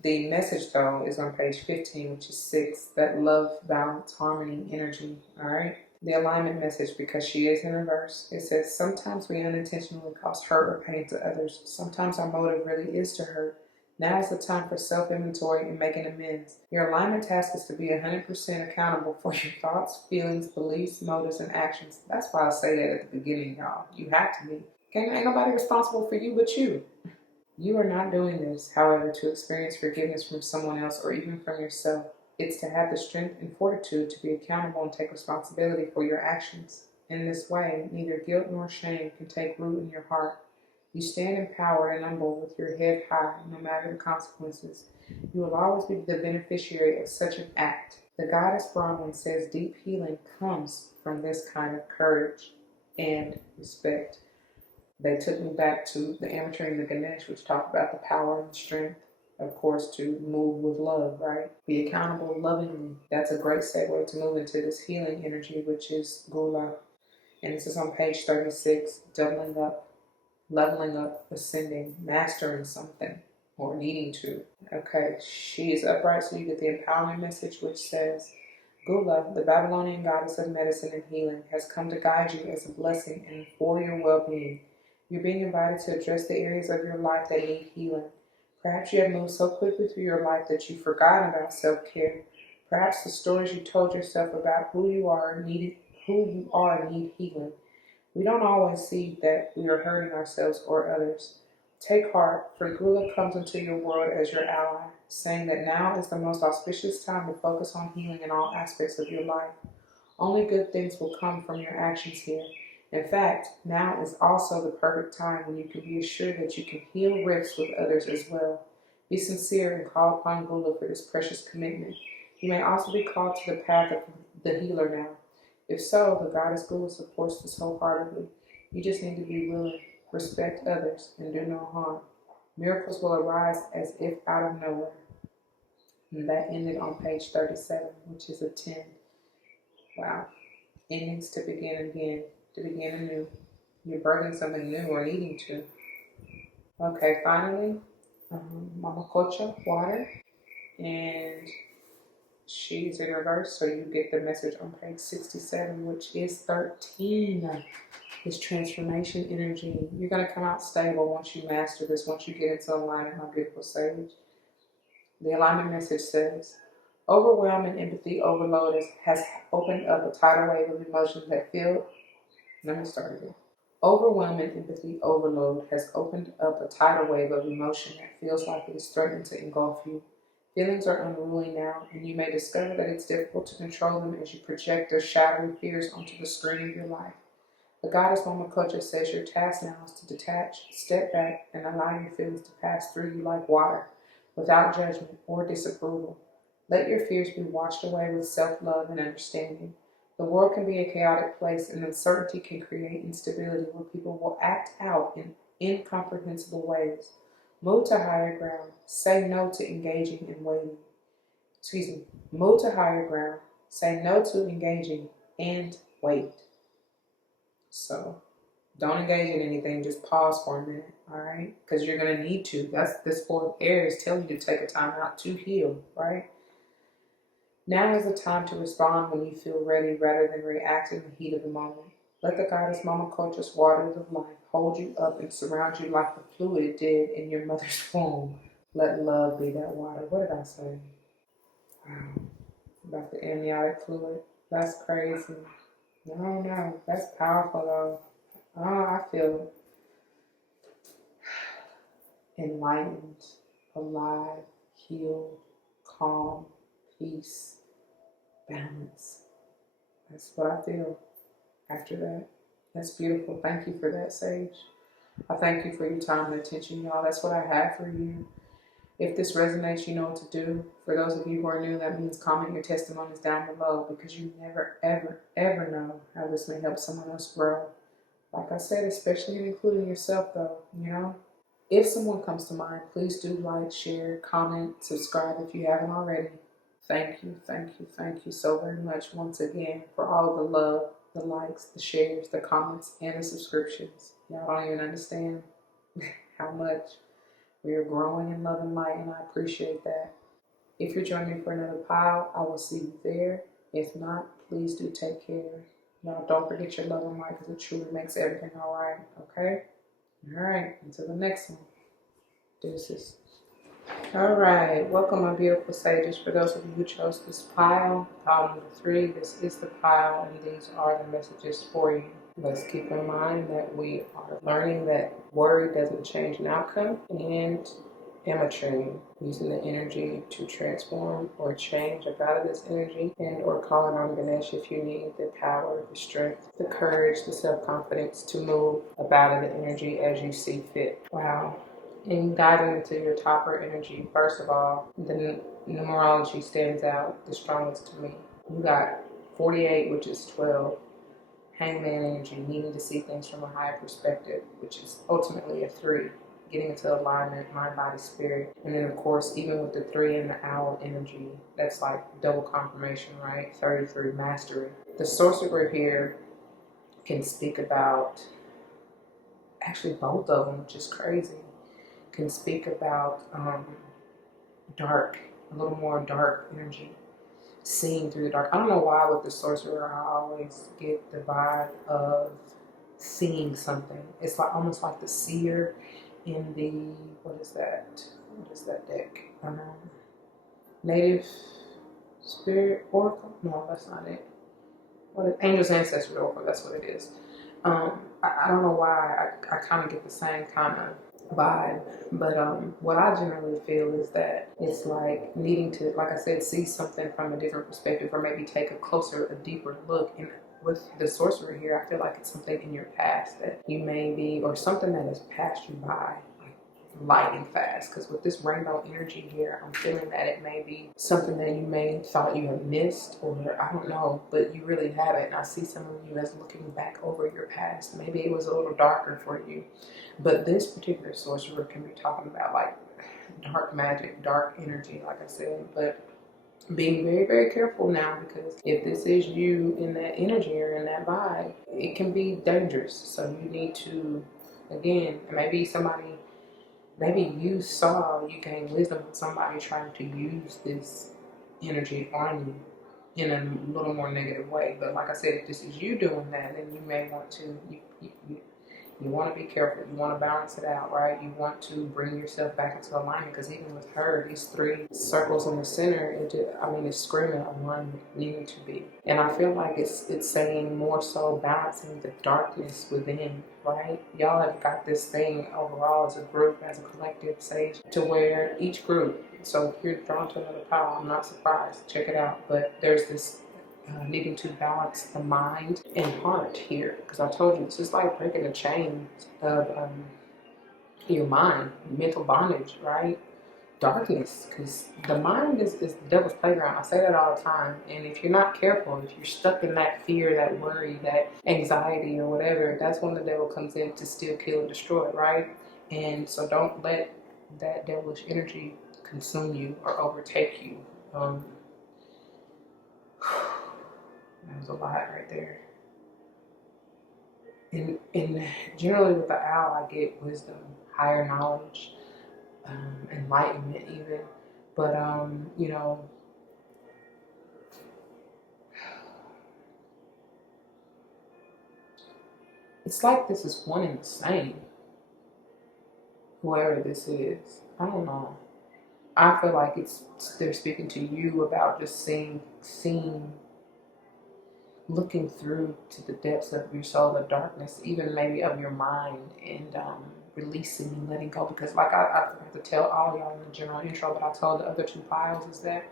the message, though, is on page 15, which is 6. That love, balance, harmony, energy. All right? The alignment message, because she is in reverse. It says, sometimes we unintentionally cause hurt or pain to others. Sometimes our motive really is to hurt. Now is the time for self-inventory and making amends. Your alignment task is to be 100% accountable for your thoughts, feelings, beliefs, motives, and actions. That's why I say that at the beginning, y'all. You have to be. Ain't nobody responsible for you but you. You are not doing this, however, to experience forgiveness from someone else or even from yourself. It's to have the strength and fortitude to be accountable and take responsibility for your actions. In this way, neither guilt nor shame can take root in your heart. You stand empowered and humble with your head high, no matter the consequences. You will always be the beneficiary of such an act. The goddess Brahman says deep healing comes from this kind of courage and respect. They took me back to the Amateur and the Ganesh, which talked about the power and the strength, of course, to move with love, right? Be accountable lovingly. That's a great segue to move into this healing energy, which is Gula. And this is on page 36, doubling up, leveling up, ascending, mastering something, or needing to. Okay, she is upright, so you get the empowerment message, which says, Gula, the Babylonian goddess of medicine and healing, has come to guide you as a blessing and for your well-being. You're being invited to address the areas of your life that need healing. Perhaps you have moved so quickly through your life that you've forgotten about self-care. Perhaps the stories you told yourself about who you are need healing. We don't always see that we are hurting ourselves or others. Take heart, for Gula comes into your world as your ally, saying that now is the most auspicious time to focus on healing in all aspects of your life. Only good things will come from your actions here. In fact, now is also the perfect time when you can be assured that you can heal rifts with others as well. Be sincere and call upon Gula for this precious commitment. You may also be called to the path of the healer now. If so, the goddess Gula supports this wholeheartedly. You just need to be willing, respect others, and do no harm. Miracles will arise as if out of nowhere. And that ended on page 37, which is a 10. Wow. Endings to begin again, to begin anew. You're birthing something new or needing to. Okay, finally, Mama Kocha, water. And she's in reverse, so you get the message on page 67, which is 13. This transformation energy. You're going to come out stable once you master this, once you get into alignment, my beautiful sage. The alignment message says, overwhelm and empathy overload has opened up a tidal wave of emotions that feel. Let me start again. Overwhelm and empathy overload has opened up a tidal wave of emotion that feels like it is threatening to engulf you. Feelings are unruly now, and you may discover that it's difficult to control them as you project their shadowy fears onto the screen of your life. The goddess Mama Kocha says your task now is to detach, step back, and allow your feelings to pass through you like water, without judgment or disapproval. Let your fears be washed away with self-love and understanding. The world can be a chaotic place, and uncertainty can create instability where people will act out in incomprehensible ways. Move to higher ground. Say no to engaging and waiting. Move to higher ground. Say no to engaging and wait. So, Don't engage in anything. Just pause for a minute, all right? Because you're going to need to. That's this fourth air is telling you to take a time out to heal, right? Now is the time to respond when you feel ready rather than react in the heat of the moment. Let the goddess Mama Culture's waters of life hold you up and surround you like the fluid it did in your mother's womb. Let love be that water. What did I say? Wow. About the amniotic fluid. That's crazy. No. That's powerful though. Oh, I feel enlightened, alive, healed, calm, peace, balance. That's what I feel after that. That's beautiful. Thank you for that, Sage. I thank you for your time and attention, y'all. That's what I have for you. If this resonates, you know what to do. For those of you who are new, that means comment your testimonies down below because you never, ever, ever know how this may help someone else grow. Like I said, especially including yourself though, you know. If someone comes to mind, please do like, share, comment, subscribe if you haven't already. Thank you so very much once again for all the love, the likes, the shares, the comments, and the subscriptions. Y'all don't even understand how much we are growing in love and light, and I appreciate that. If you're joining me for another pile, I will see you there. If not, please do take care. Y'all don't forget your love and light because it truly makes everything all right, okay? All right, until the next one. Deuces. All right, welcome my beautiful sages. For those of you who chose this pile number 3, this is the pile and these are the messages for you. Let's keep in mind that we are learning that worry doesn't change an outcome and amateuring, using the energy to transform or change out of this energy and or calling on Ganesh if you need the power, the strength, the courage, the self-confidence to move about in the energy as you see fit. Wow. And diving into your topper energy, first of all, the numerology stands out the strongest to me. You got 48, which is 12. Hangman energy, needing to see things from a higher perspective, which is ultimately a 3. Getting into alignment, mind, body, spirit. And then, of course, even with the 3 and the owl energy, that's like double confirmation, right? 33, mastery. The sorcerer here can speak about, actually both of them, which is crazy, can speak about dark, a little more dark energy, seeing through the dark. I don't know why with the sorcerer I always get the vibe of seeing something. It's like almost like the seer in the, what is that deck? Native Spirit Oracle? No, that's not it. What is Angel's Ancestry Oracle? That's what it is. I don't know why I kind of get the same kind of vibe, but what I generally feel is that it's like needing to, like I said, see something from a different perspective, or maybe take a deeper look. And with the sorcerer here, I feel like it's something in your past that you may be, or something that has passed you by, like lightning fast. Because with this rainbow energy here, I'm feeling that it may be something that you may thought you had missed, or I don't know, but you really haven't. And I see some of you as looking back over your past. Maybe it was a little darker for you, but this particular sorcerer can be talking about like dark magic, dark energy, like I said, but being very, very careful now, because if this is you in that energy or in that vibe, it can be dangerous. So you need to, again, maybe you saw, you gained wisdom from somebody trying to use this energy on you in a little more negative way. But like I said, if this is you doing that, then you may want to, you want to be careful. You want to balance it out, right? You want to bring yourself back into alignment, because even with her, these 3 circles in the center, it's screaming alignment, needing to be. And I feel like it's saying more so balancing the darkness within, right? Y'all have got this thing overall as a group, as a collective, Sage, to where each group, so if you're drawn to another power, I'm not surprised, check it out, but there's this needing to balance the mind and heart here, because I told you this is like breaking the chains of your mind, mental bondage, right? Darkness, because the mind is the devil's playground. I say that all the time, and if you're not careful, if you're stuck in that fear, that worry, that anxiety or whatever, that's when the devil comes in to steal, kill, and destroy, right? And so don't let that devilish energy consume you or overtake you. That was a lot right there. And generally with the owl, I get wisdom, higher knowledge, enlightenment even. But, you know, it's like this is one and the same. Whoever this is, I don't know. I feel like they're speaking to you about just seeing, looking through to the depths of your soul, the darkness, even maybe of your mind, and releasing and letting go. Because like I forgot to tell all y'all in the general intro, but I told the other two files is that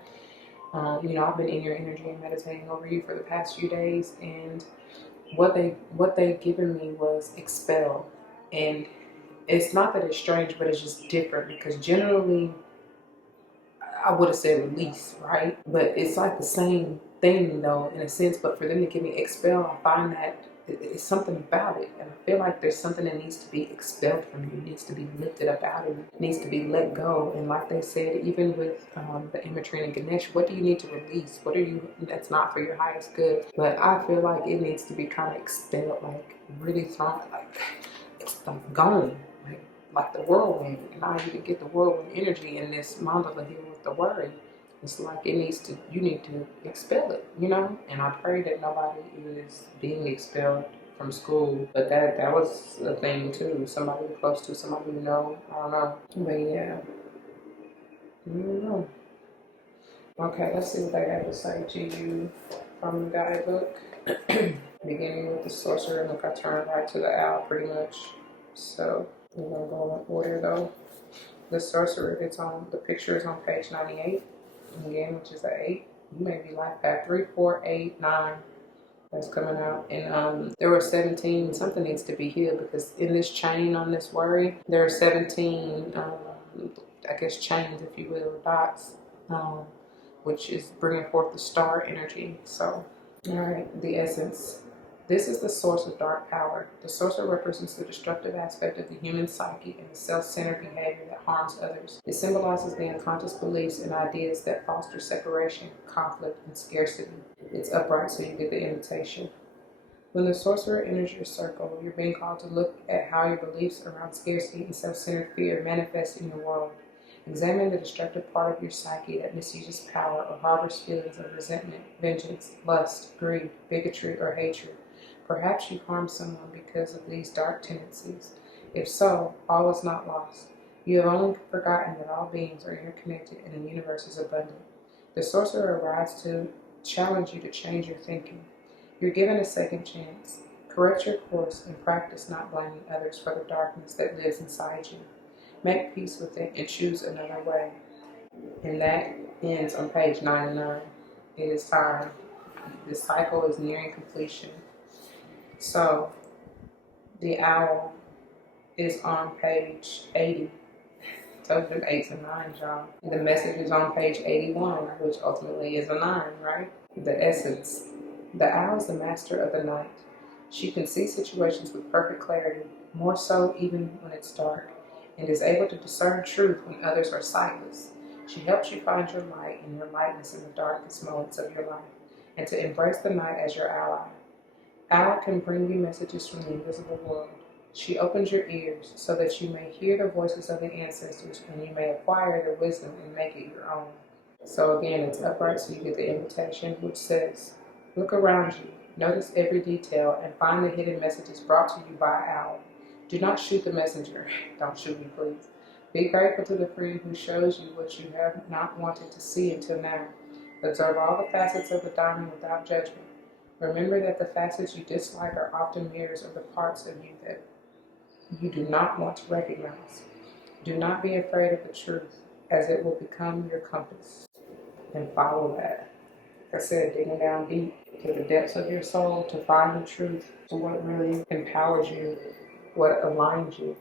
you know, I've been in your energy and meditating over you for the past few days, and what they given me was expel. And it's not that it's strange, but it's just different, because generally I would have said release, right? But it's like the same thing though, in a sense. But for them to give me expel, I find that it's something about it. And I feel like there's something that needs to be expelled from you, needs to be lifted up out of you, needs to be let go. And like they said, even with the imagery and Ganesh, what do you need to release? What are you, that's not for your highest good? But I feel like it needs to be kind of expelled, like really thrown, like it's like gone. Like the whirlwind, and I even get the whirlwind energy in this mandala here with the worry. It's like you need to expel it, you know? And I pray that nobody is being expelled from school. But that was a thing too. Somebody close to, somebody you know, I don't know. But yeah, I don't know. Okay, let's see what they have to say to you from the guidebook. Beginning with the Sorcerer. Look, I turned right to the owl pretty much. So we're gonna go in order though. The Sorcerer, the picture is on page 98. Again, which is an 8. You may be life path 3, 4, 8, 9. That's coming out. And there were 17. Something needs to be healed, because in this chain on this worry, there are 17, I guess, chains, if you will, dots, which is bringing forth the star energy. So, all right, the essence. This is the source of dark power. The sorcerer represents the destructive aspect of the human psyche and the self-centered behavior that harms others. It symbolizes the unconscious beliefs and ideas that foster separation, conflict, and scarcity. It's upright, so you get the invitation. When the sorcerer enters your circle, you're being called to look at how your beliefs around scarcity and self-centered fear manifest in your world. Examine the destructive part of your psyche that misuses power or harbors feelings of resentment, vengeance, lust, greed, bigotry, or hatred. Perhaps you've harmed someone because of these dark tendencies. If so, all is not lost. You have only forgotten that all beings are interconnected and the universe is abundant. The sorcerer arrives to challenge you to change your thinking. You're given a second chance. Correct your course and practice not blaming others for the darkness that lives inside you. Make peace with it and choose another way. And that ends on page 99. It is time. The cycle is nearing completion. So, the owl is on page 80. Told you 8s and 9s, y'all. The message is on page 81, which ultimately is a 9, right? The essence. The owl is the master of the night. She can see situations with perfect clarity, more so even when it's dark, and is able to discern truth when others are sightless. She helps you find your light and your lightness in the darkest moments of your life, and to embrace the night as your ally. Owl can bring you messages from the invisible world. She opens your ears so that you may hear the voices of the ancestors and you may acquire their wisdom and make it your own. So again, it's upright, so you get the invitation, which says, look around you, notice every detail, and find the hidden messages brought to you by Owl. Do not shoot the messenger. Don't shoot me, please. Be grateful to the friend who shows you what you have not wanted to see until now. Observe all the facets of the diamond without judgment. Remember that the facets you dislike are often mirrors of the parts of you that you do not want to recognize. Do not be afraid of the truth, as it will become your compass. And follow that. Like I said, digging down deep to the depths of your soul to find the truth, to what really empowers you, what aligns you.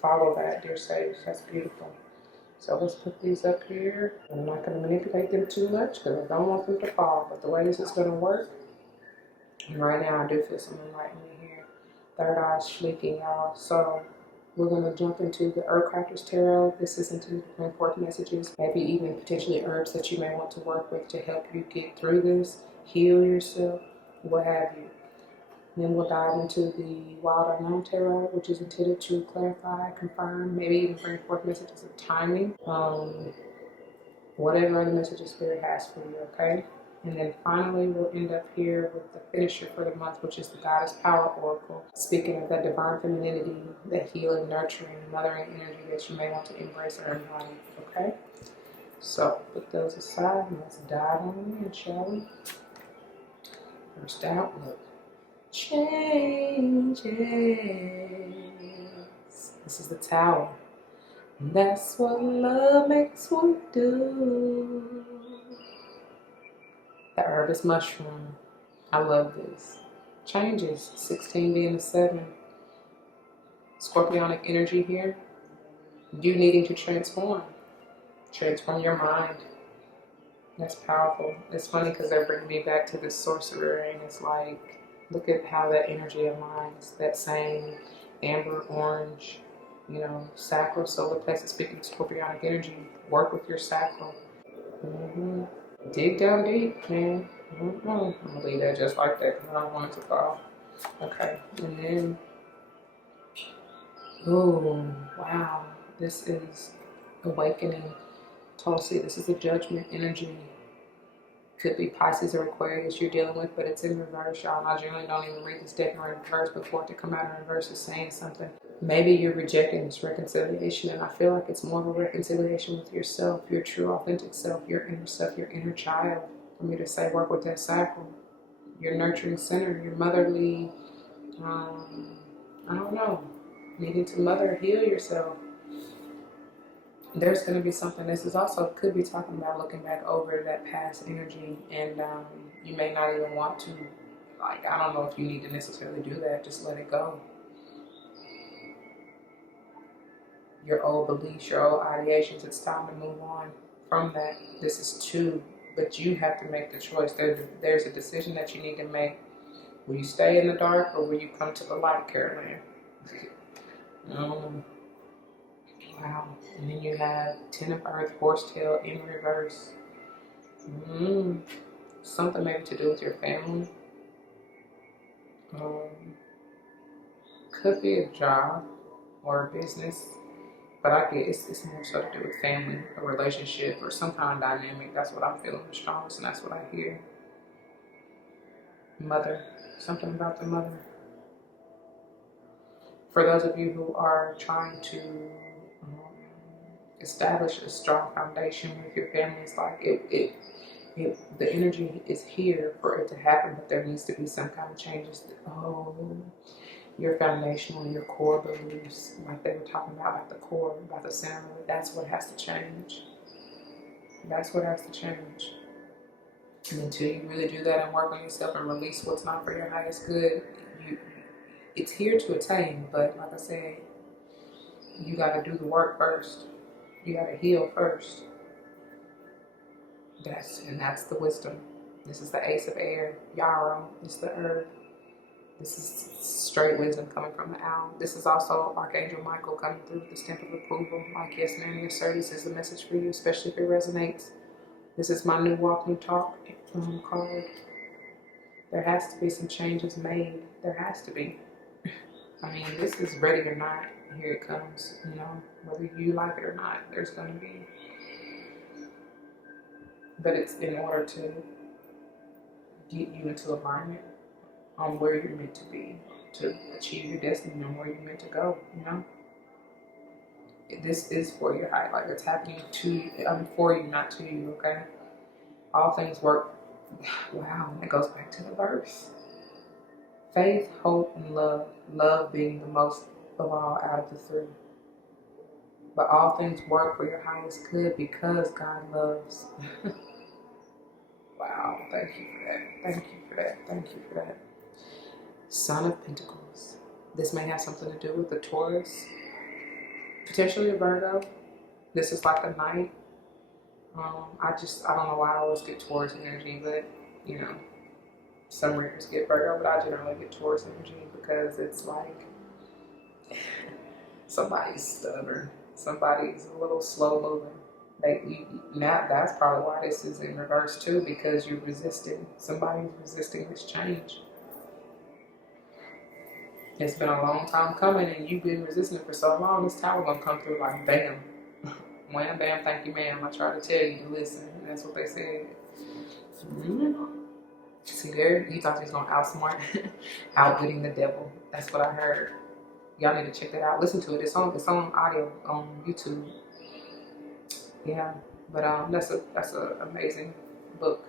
Follow that, dear sage. That's beautiful. So let's put these up here. I'm not going to manipulate them too much because I don't want them to fall. But the way this is going to work, and right now I do feel some enlightenment here. Third eye is flicking, y'all. So we're going to jump into the Herbcrafter's Tarot. This is into bring forth messages, maybe even potentially herbs that you may want to work with to help you get through this, heal yourself, what have you. Then we'll dive into the Wild Unknown Tarot, which is intended to clarify, confirm, maybe even bring forth messages of timing. Whatever the message of Spirit has for you, okay? And then finally, we'll end up here with the finisher for the month, which is the Goddess Power Oracle. Speaking of that divine femininity, the healing, nurturing, mothering energy that you may want to embrace or embody, okay? So, put those aside and let's dive on in, shall we? First outlook. Changes. This is the Tower. That's what love makes one do. The herb is mushroom. I love this. Changes. 16 being a 7. Scorpionic energy here. You needing to transform. Transform your mind. That's powerful. It's funny because they're bringing me back to this Sorcerer, and it's like, look at how that energy aligns. That same amber, orange, sacral, solar plexus. Speaking of scorpionic energy, work with your sacral. Dig down deep, man. I'm gonna leave that just like that because I don't want it to fall. Okay, and then, oh wow, this is awakening. Tulsi, this is a judgment energy. Could be Pisces or Aquarius you're dealing with, but it's in reverse, y'all. I generally don't even read this deck in reverse, but for it to come out in reverse is saying something. Maybe you're rejecting this reconciliation, and I feel like it's more of a reconciliation with yourself, your true, authentic self, your inner child. For me to say, work with that sacral, your nurturing center, your motherly, I don't know, needing to mother, heal yourself. There's going to be something. This is also could be talking about looking back over that past energy, and you may not even want to. Like, I don't know if you need to necessarily do that. Just let it go. Your old beliefs, your old ideations. It's time to move on from that. This is too, but you have to make the choice. There's a decision that you need to make. Will you stay in the dark or will you come to the light, Caroline? Wow. And then you have 10 of Earth, Horsetail in reverse. Something maybe to do with your family. Could be a job or a business. But I get it's more so to do with family, a relationship, or some kind of dynamic. That's what I'm feeling the strongest, and that's what I hear. Mother. Something about the mother. For those of you who are trying to establish a strong foundation with your family, it's like the energy is here for it to happen, but there needs to be some kind of changes. Your foundational, your core beliefs, like they were talking about the core, about the center of it, that's what has to change. That's what has to change. And until you really do that and work on yourself and release what's not for your highest good, it's here to attain, but like I said, you got to do the work first. You got to heal first. That's the wisdom. This is the Ace of Air, Yarrow. It's the Earth. This is straight wisdom coming from the owl. This is also Archangel Michael coming through with the stamp of approval. Like, yes, ma'am, yes, sir, this is the message for you, especially if it resonates. This is my new walk, new talk card. There has to be some changes made. There has to be. I mean, this is ready or not. Here it comes, whether you like it or not, there's going to be. But it's in order to get you into alignment on where you're meant to be, to achieve your destiny and where you're meant to go, This is for your high, like it's happening to you, for you, not to you, okay? All things work. Wow, that goes back to the verse. Faith, hope, and love. Love being the most of all out of the three. But all things work for your highest good because God loves. Wow, thank you for that. Thank you for that. Thank you for that. Son of Pentacles. This may have something to do with the Taurus. Potentially a Virgo. This is like a knight. I don't know why I always get Taurus energy, but some readers get Virgo, but I generally get Taurus energy because it's like somebody's stubborn, somebody's a little slow moving. That's probably why this is in reverse too, because you're resisting. Somebody's resisting this change. It's been a long time coming, and you've been resisting it for so long. This tower gonna come through like bam, wham, bam, thank you, ma'am. I tried to tell you to listen. That's what they said. See there, he thought he was gonna outsmart, outwitting the devil. That's what I heard. Y'all need to check that out. Listen to it. It's on audio on YouTube. Yeah, but that's a amazing book.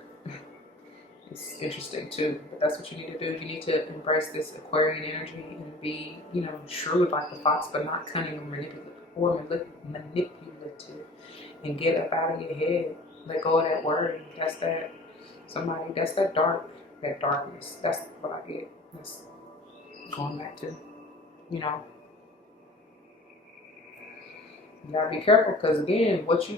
It's interesting too, but that's what you need to do. You need to embrace this Aquarian energy and be, you know, shrewd like the fox, but not cunning or manipulative. And get up out of your head. Let go of that worry. That's that somebody. That's that darkness. That's what I get. That's going back to, you know. You gotta be careful, because again, what you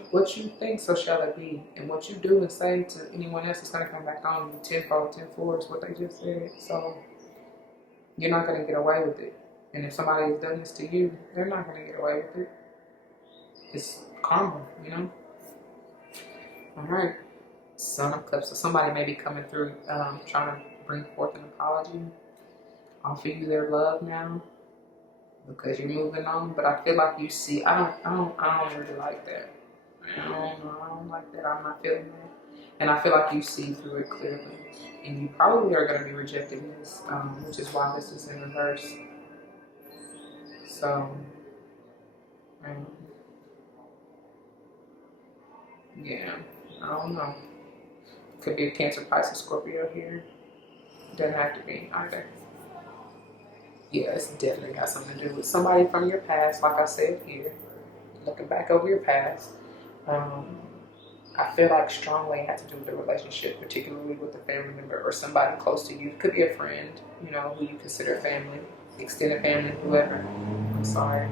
think, so shall it be, and what you do and say to anyone else is gonna come back on you tenfold, tenfold is what they just said. So you're not gonna get away with it. And if somebody has done this to you, they're not gonna get away with it. It's karma, you know. All right, Son of Cups. So somebody may be coming through, trying to bring forth an apology, offer you their love now, because you're moving on. But I feel like you see, I don't really like that. I don't like that. I'm not feeling that. And I feel like you see through it clearly. And you probably are going to be rejecting this, which is why this is in reverse. So, yeah, I don't know. Could be a Cancer, Pisces, Scorpio here. Doesn't have to be either. Yeah, it's definitely got something to do with somebody from your past, like I said here. Looking back over your past. I feel like strongly it has to do with the relationship, particularly with a family member or somebody close to you. It could be a friend, you know, who you consider family, extended family, whoever. I'm sorry.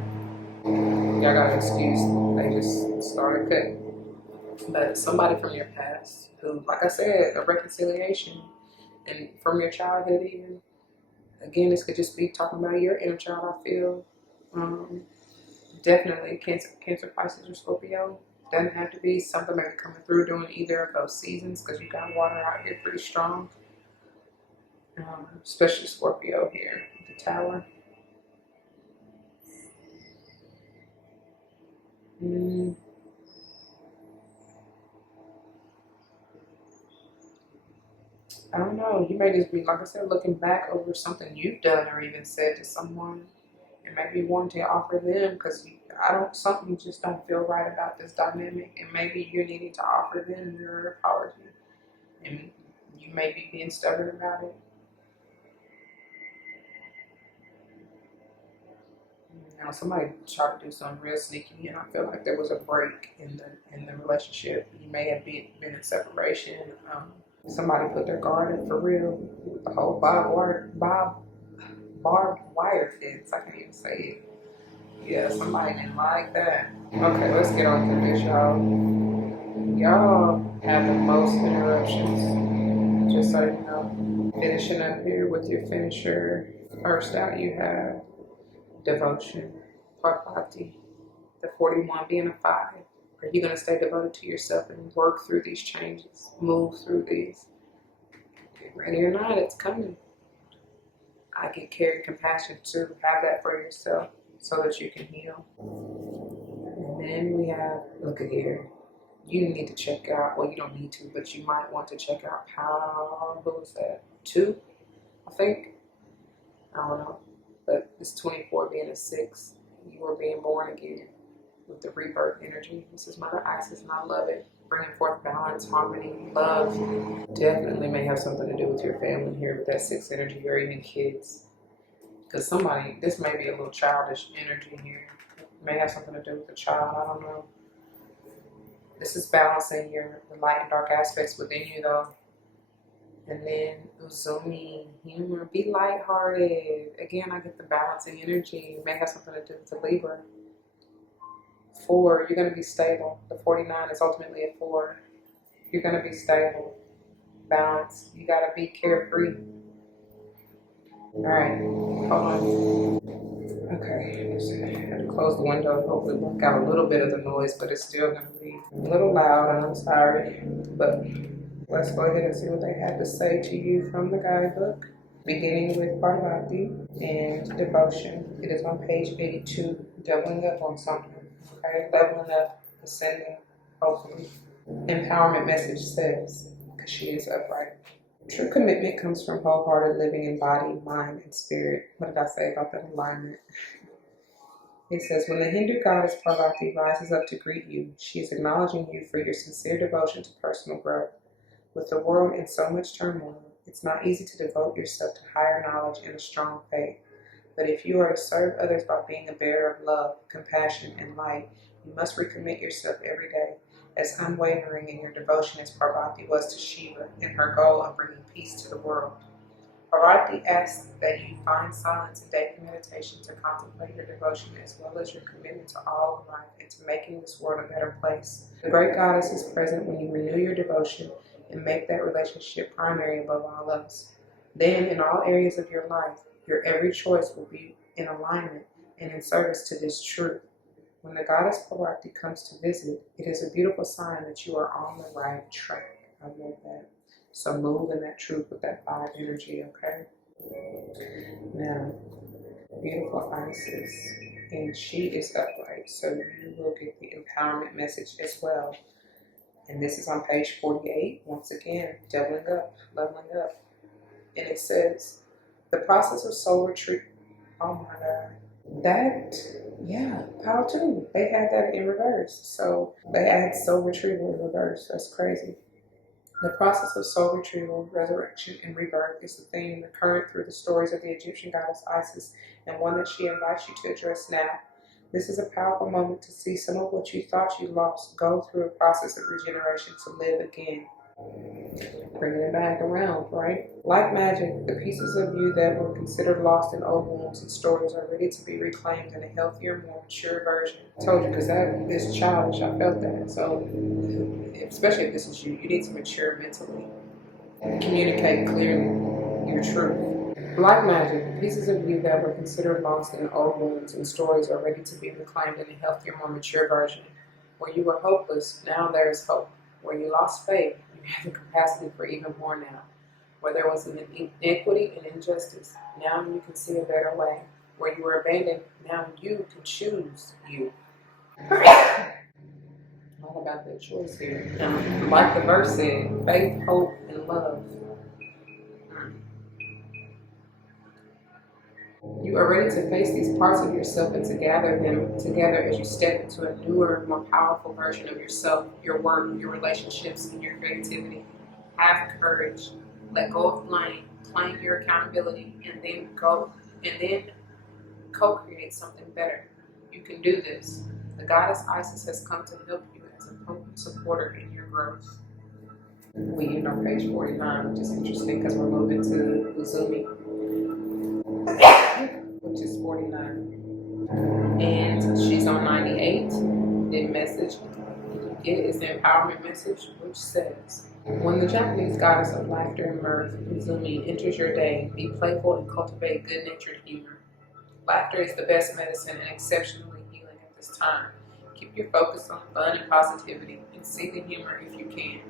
Y'all got an excuse. They just started cutting. But somebody from your past who, like I said, a reconciliation, and from your childhood even. Again, this could just be talking about your inner child, I feel. Definitely Cancer, Pisces, or Scorpio. Doesn't have to be something maybe coming through during either of those seasons, because you got water out here pretty strong. Especially Scorpio here with the Tower. I don't know. You may just be, like I said, looking back over something you've done or even said to someone, and maybe wanting to offer them, because something just don't feel right about this dynamic, and maybe you're needing to offer them your apology, and you may be being stubborn about it. Now, somebody tried to do something real sneaky, and I feel like there was a break in the relationship. You may have been in separation. Somebody put their guard up for real. The whole barbed wire fence. I can't even say it. Yeah, somebody didn't like that. Okay, let's get on to this, y'all. Y'all have the most interruptions, just so you know. Finishing up here with your finisher. First out, you have devotion, Parvati, the 41 being a 5. Are you going to stay devoted to yourself and work through these changes, move through these? Get ready or not, it's coming. I get carried compassion too. Have that for yourself so that you can heal. And then we have, look at here. You need to check out, well, you don't need to, but you might want to check out who was that? 2, I think. I don't know. But it's 24 being a 6. You are being born again with the rebirth energy. This is Mother Isis, and I love it. Bringing forth balance, harmony, love. Definitely may have something to do with your family here with that 6 energy, or even kids. Because this may be a little childish energy here. It may have something to do with the child, I don't know. This is balancing the light and dark aspects within you, though. And then Uzumi, humor, be lighthearted. Again, I get the balancing energy. It may have something to do with the Libra. 4, you're going to be stable. The 49 is ultimately a 4. You're going to be stable, balanced. You got to be carefree. All right, hold on. Okay, I had to close the window. Hopefully, block out a little bit of the noise, but it's still going to be a little loud, and I'm sorry. But let's go ahead and see what they have to say to you from the guidebook. beginning with Parvati and devotion. It is on page 82, doubling up on something. Okay, leveling up, ascending, hopefully. Empowerment message says, because she is upright. True commitment comes from wholehearted living in body, mind, and spirit. What did I say about that alignment? It says, when the Hindu goddess Parvati rises up to greet you, she is acknowledging you for your sincere devotion to personal growth. With the world in so much turmoil, it's not easy to devote yourself to higher knowledge and a strong faith. But if you are to serve others by being a bearer of love, compassion, and light, you must recommit yourself every day, as unwavering in your devotion as Parvati was to Shiva in her goal of bringing peace to the world. Parvati asks that you find silence and daily meditation to contemplate your devotion as well as your commitment to all of life and to making this world a better place. The great goddess is present when you renew your devotion and make that relationship primary above all else. Then, in all areas of your life, your every choice will be in alignment and in service to this truth. When the goddess Parvati comes to visit, it is a beautiful sign that you are on the right track. I love that. So move in that truth with that 5 energy, okay? Now, beautiful Isis, and she is upright, so you will get the empowerment message as well. And this is on page 48, once again, doubling up, leveling up. And it says, the process of soul retreat, oh my God. That, yeah, power too. They had that in reverse. So they had soul retrieval in reverse. That's crazy. The process of soul retrieval, resurrection, and rebirth is the theme recurrent through the stories of the Egyptian goddess Isis, and one that she invites you to address now. This is a powerful moment to see some of what you thought you lost go through a process of regeneration to live again. Bringing it back around, right? Like magic, the pieces of you that were considered lost in old wounds and stories are ready to be reclaimed in a healthier, more mature version. I told you, because that is childish. I felt that. So, especially if this is you, you need to mature mentally. Communicate clearly your truth. Like magic, the pieces of you that were considered lost in old wounds and stories are ready to be reclaimed in a healthier, more mature version. Where you were hopeless, now there is hope. Where you lost faith, you have the capacity for even more now. Where there was an inequity and injustice, now you can see a better way. Where you were abandoned, now you can choose you. All about that choice here. Like the verse said, faith, hope, and love. You are ready to face these parts of yourself and to gather them together as you step into a newer, more powerful version of yourself, your work, your relationships, and your creativity. Have courage. Let go of blame. Claim your accountability, and then co-create something better. You can do this. The goddess Isis has come to help you as a potent supporter in your growth. We end on page 49, which is interesting because we're moving to Uzumi, which is 49. And she's on 98. The message you get is the empowerment message, which says, when the Japanese goddess of laughter and mirth, Uzumi, enters your day, be playful and cultivate good-natured humor. Laughter is the best medicine and exceptionally healing at this time. Keep your focus on fun and positivity and see the humor if you can.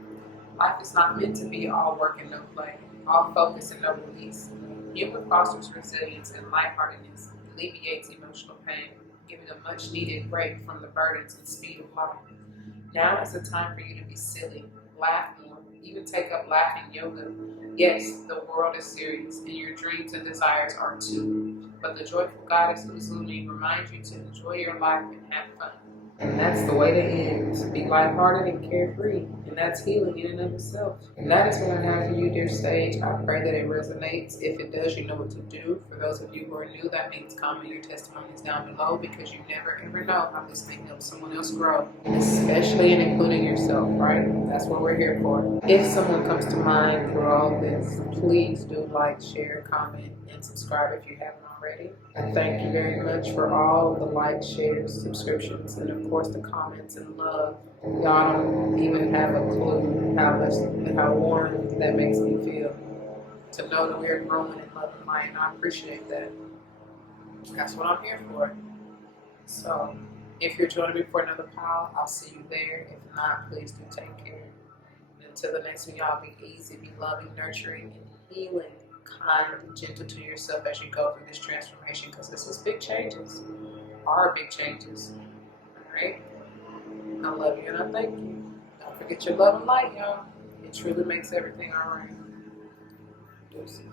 Life is not meant to be all work and no play, all focus and no release. Humor fosters resilience and lightheartedness, alleviates emotional pain, giving a much needed break from the burdens and speed of life. Now is the time for you to be silly, laugh more, even take up laughing yoga. Yes, the world is serious, and your dreams and desires are too. But the joyful goddess Uzumi reminds you to enjoy your life and have fun. And that's the way to end. Be lighthearted and carefree. And that's healing in and of itself. And that is what I have for you, dear sage. I pray that it resonates. If it does, you know what to do. For those of you who are new, that means comment your testimonies down below, because you never ever know how this thing helps someone else grow. Especially and including yourself, right? That's what we're here for. If someone comes to mind through all this, please do like, share, comment, and subscribe if you haven't already. I thank you very much for all the likes, shares, subscriptions, and of course the comments and love. Y'all don't even have a clue how warm that makes me feel to know that we're growing in love and light, and I appreciate that. That's what I'm here for. So, if you're joining me for another pile, I'll see you there. If not, please do take care. And until the next one, y'all, be easy, be loving, nurturing, and healing. kind and gentle to yourself as you go through this transformation, because this is big changes, are big changes. Alright? I love you and I thank you. Don't forget your love and light, y'all. It truly makes everything alright. Deuces.